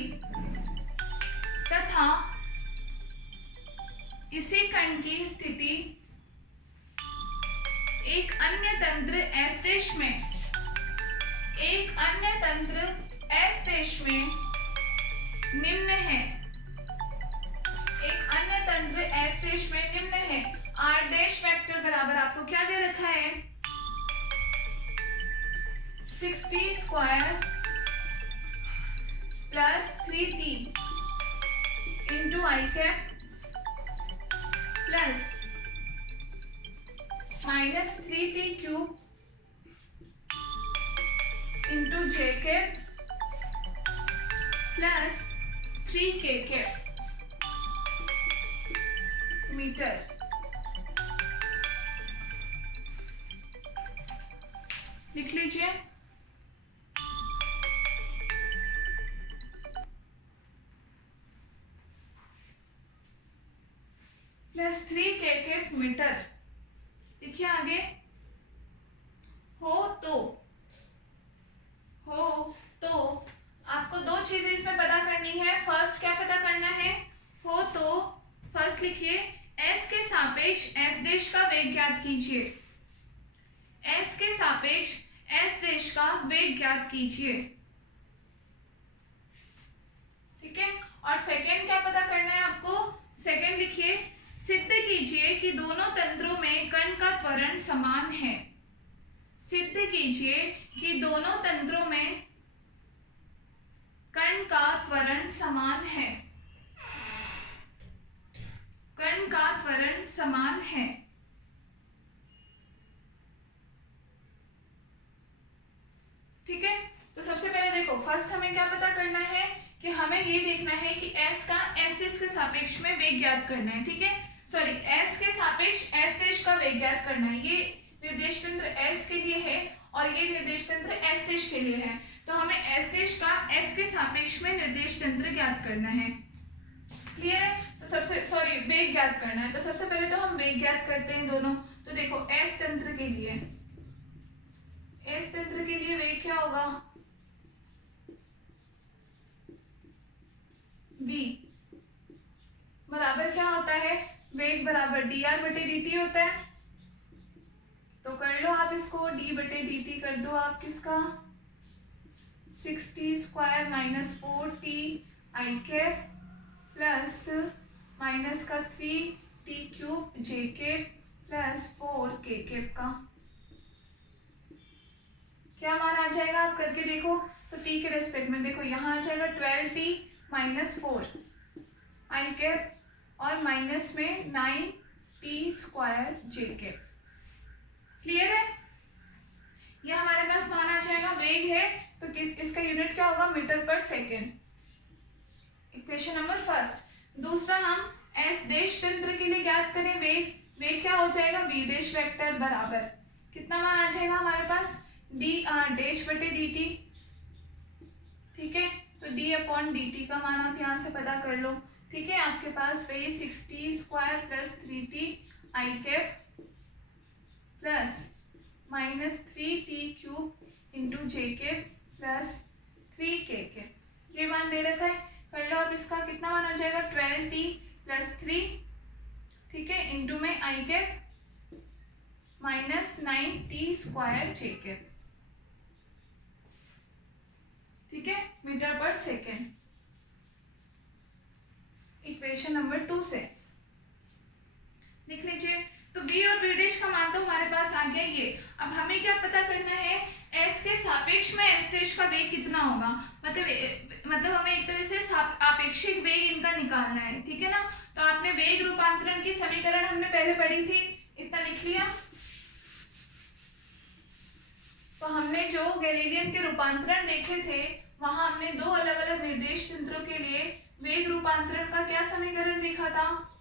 एक अन्य तंत्र S देश में निम्न है। R डैश वेक्टर बराबर आपको क्या दे रखा है? 6t square plus 3t into I cap plus minus 3t cube into J cap plus 3k cap metre. लिख लीजिए। Plus 3k cap metre. देखिए आगे, हो तो आपको दो चीजें इसमें पता करनी है। फर्स्ट क्या पता करना है? हो तो फर्स्ट लिखिए, S के सापेक्ष S देश का वेग ज्ञात कीजिए। S के सापेक्ष S देश का वेग ज्ञात कीजिए। ठीक है, और सेकंड क्या पता करना है आपको? सेकंड लिखिए, सिद्ध कीजिए कि दोनों तंत्रों में कण का त्वरण समान है। सिद्ध कीजिए कि दोनों तंत्रों में कण का त्वरण समान है। कण का त्वरण समान है। ठीक है, तो सबसे पहले देखो, फर्स्ट हमें क्या पता करना है कि हमें ये देखना है कि S का S देश के सापेक्ष में वेग ज्ञात करना है। ठीक है, सॉरी, S के सापेक्ष S देश का वेग ज्ञात करना है। ये निर्देश तंत्र S के लिए है और ये निर्देश तंत्र S देश के लिए है। तो हमें S देश का S के सापेक्ष में निर्देश तंत्र ज्ञात करना है। क्लियर है? तो सबसे वेग ज्ञात करना है। तो सबसे पहले तो हम वेग ज्ञात करते हैं दोनों। तो देखो, S तंत्र के लिए वेग क्या होगा? v बराबर क्या होता है? वेग बराबर dr बटे dt होता है। तो कर लो आप इसको, d बटे dt कर दो आप किसका? 6t स्क्वायर माइनस 4t आई कैप प्लस माइनस का 3t cube J cap plus 4k cap का क्या मान आ जाएगा? आप करके देखो। तो t के रेस्पेक्ट में देखो, यहाँ आ जाएगा 12t माइनस 4 आई कैप और माइनस में 9t स्क्वायर जे कैप। क्लियर है? ये हमारे पास मान आ जाएगा। वेग है तो इसका यूनिट क्या होगा? मीटर पर सेकेंड। Equation number first. दूसरा, हम S देश तंत्र के लिए ज्ञात करें वेग। वेग क्या हो जाएगा? v देश वेक्टर बराबर कितना मान आ जाएगा हमारे पास? dr डैश बटे dt। ठीक है, तो d अपॉन dt का मान आप यहाँ से पता कर लो। ठीक है, आपके पास वही 6t square plus 3t I cap plus minus 3t cube into J cap plus 3k cap, ये मान दे रखा है। कर लो अब इसका कितना मान हो जाएगा? 12t प्लस 3, ठीक है, इंटू में आई कैप माइनस 9t² जेकेब, ठीक है, मीटर पर सेकेंड। इक्वेशन नंबर 2 से लिख लीजिए। तो v और v डैश का मान तो हमारे पास आ गया ये। अब हमें क्या पता करना है, s के सापेक्ष में s डैश का वेग कितना होगा, मतलब हमें एक तरह से आपेक्षिक वेग इनका निकालना है, ठीक है ना। तो आपने वेग रूपांतरण की समीकरण हमने पहले पढ़ी थी, इतना लिख लिया। तो हमने जो गैलीलियन के रूपांतरण देखे थे वहां हमने दो अलग अलग निर्देश तंत्रों के लिए वेग रूपांतरण का क्या समीकरण देखा था।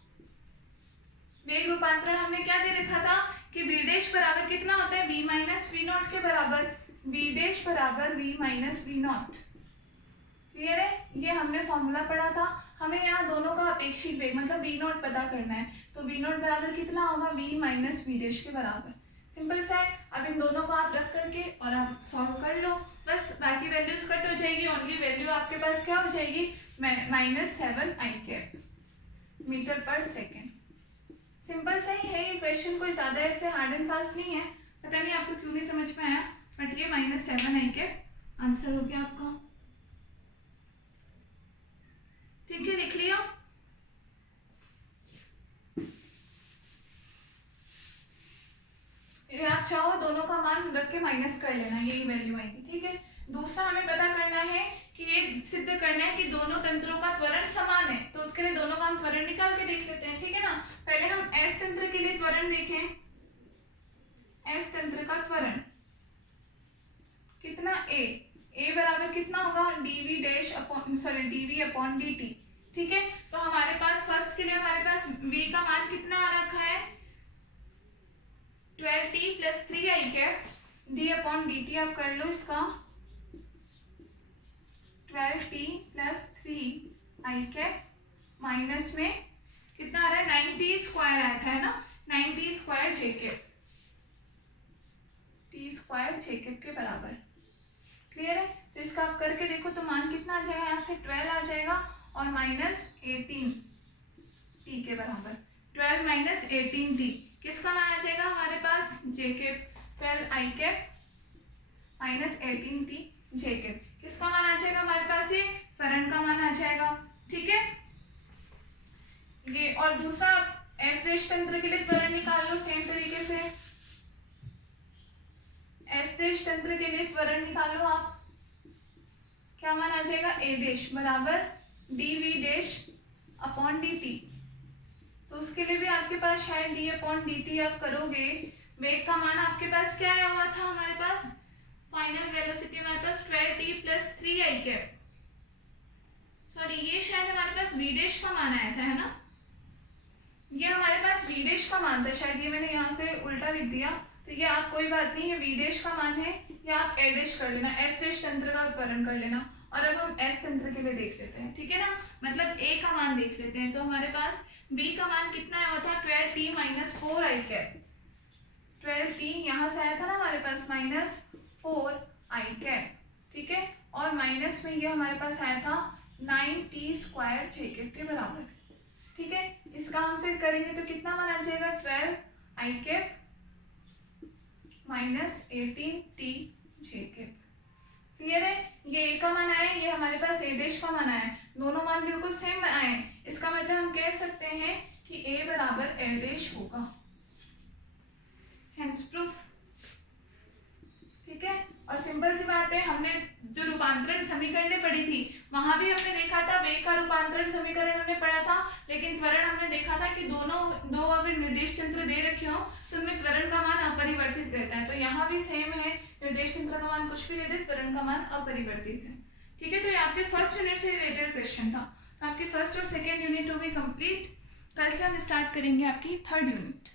वेग रूपांतरण हमने क्या दे रखा था कि v डैश बराबर कितना होता है, v माइनस वी नॉट के बराबर, v डैश बराबर v minus V naught. Clear है, ये हमने फॉर्मूला पढ़ा था। हमें यहाँ दोनों का अपेक्षित वेग मतलब v नॉट पता करना है। तो v नॉट बराबर कितना होगा, v माइनस वी डैश के बराबर। सिंपल सा है। अब इन दोनों को आप रख करके और आप सॉल्व कर लो, बस बाकी वैल्यूज कट हो जाएगी, ओनली वैल्यू आपके पास क्या हो जाएगी, -7 मीटर पर सेकेंड। सिंपल सा ही है ये क्वेश्चन, कोई ज्यादा ऐसे हार्ड एंड फास्ट नहीं है। पता नहीं आपको क्यों नहीं समझ में आया, बट ये -7 आंसर हो गया आपका, ठीक है, लिख लिया। आप चाहो दोनों का मान रख के माइनस कर लेना, यही वैल्यू आएगी, ठीक है। दूसरा हमें पता करना है कि ये सिद्ध करना है कि दोनों तंत्रों का त्वरण समान है। तो उसके लिए दोनों का हम त्वरण निकाल के देख लेते हैं, ठीक है ना। पहले हम S तंत्र के लिए त्वरण देखें। S तंत्र का त्वरण कितना, A बराबर कितना होगा, dv अपॉन dt, ठीक है। तो हमारे पास फर्स्ट के लिए हमारे पास v का मान कितना आ रखा है, 12t + 3i d upon dt। आप कर लो इसका, 12t + 3i माइनस में कितना आ रहा है, 9t² आया था, है ना, 9t² जेकेब, t² जेकेब के बराबर। क्लियर है। तो इसका आप करके देखो तो मान कितना आ जाएगा, यहाँ से 12 आ जाएगा और -18t के बराबर। 12 - 18t किसका मान आ जाएगा हमारे पास, जेकेब, 12i -18t जेकेब किसका मान आ जाएगा हमारे पास, ये त्वरण का मान आ जाएगा, ठीक है ये। और दूसरा S डैश तंत्र के लिए त्वरण निकाल लो सेम तरीके से। S डैश तंत्र के लिए त्वरण निकालो आप, क्या मान आ जाएगा, A डैश बराबर dv डैश अपॉन dt। तो उसके लिए भी आपके पास शायद d अपॉन dt आप करोगे। वेग का मान आपके पास क्या आया हुआ था, हमारे पास फाइनल वेलोसिटी हमारे पास 12t + 3i सॉरी, ये शायद हमारे पास v डैश का मान आया था, है ना, ये हमारे पास v डैश का मान था शायद, ये मैंने यहाँ पे उल्टा लिख दिया। तो ये आप कोई बात नहीं, ये v डैश का मान है, या आप a डैश कर लेना, S डैश तंत्र का त्वरण कर लेना। और अब हम S तंत्र के लिए देख लेते हैं, ठीक है ना, मतलब a का मान देख लेते हैं। तो हमारे पास b का मान कितना आया था, 12t - 4i 12t यहाँ से आया था ना हमारे पास -4i, ठीक है, और माइनस में ये हमारे पास आया था 9t² जेकेब के बराबर, ठीक है। इसका हम फिर करेंगे तो कितना मान आ जाएगा, 12i -18t जेकेब। क्लियर है, ये a का मान आया, ये हमारे पास a डैश का मान आया, दोनों मान बिल्कुल सेम आए। इसका मतलब हम कह सकते हैं कि a बराबर a डैश होगा, हेंस प्रूफ, ठीक है। और सिंपल सी बात है, हमने जो रूपांतरण समीकरण पढ़ी थी वहां भी हमने देखा था वेग का रूपांतरण समीकरण हमने पढ़ा था, लेकिन त्वरण हमने देखा था कि दो अगर निर्देश तंत्र दे रखे हो तो उनमें त्वरण का मान अपरिवर्तित रहता है। तो यहाँ भी सेम है, निर्देश तंत्र का मान कुछ भी दे दे, त्वरण का मान अपरिवर्तित है, ठीक है। तो ये आपके फर्स्ट यूनिट से रिलेटेड क्वेश्चन था। तो आपकी फर्स्ट और सेकेंड यूनिट हो गई कंप्लीट। कल से हम स्टार्ट करेंगे आपकी थर्ड यूनिट।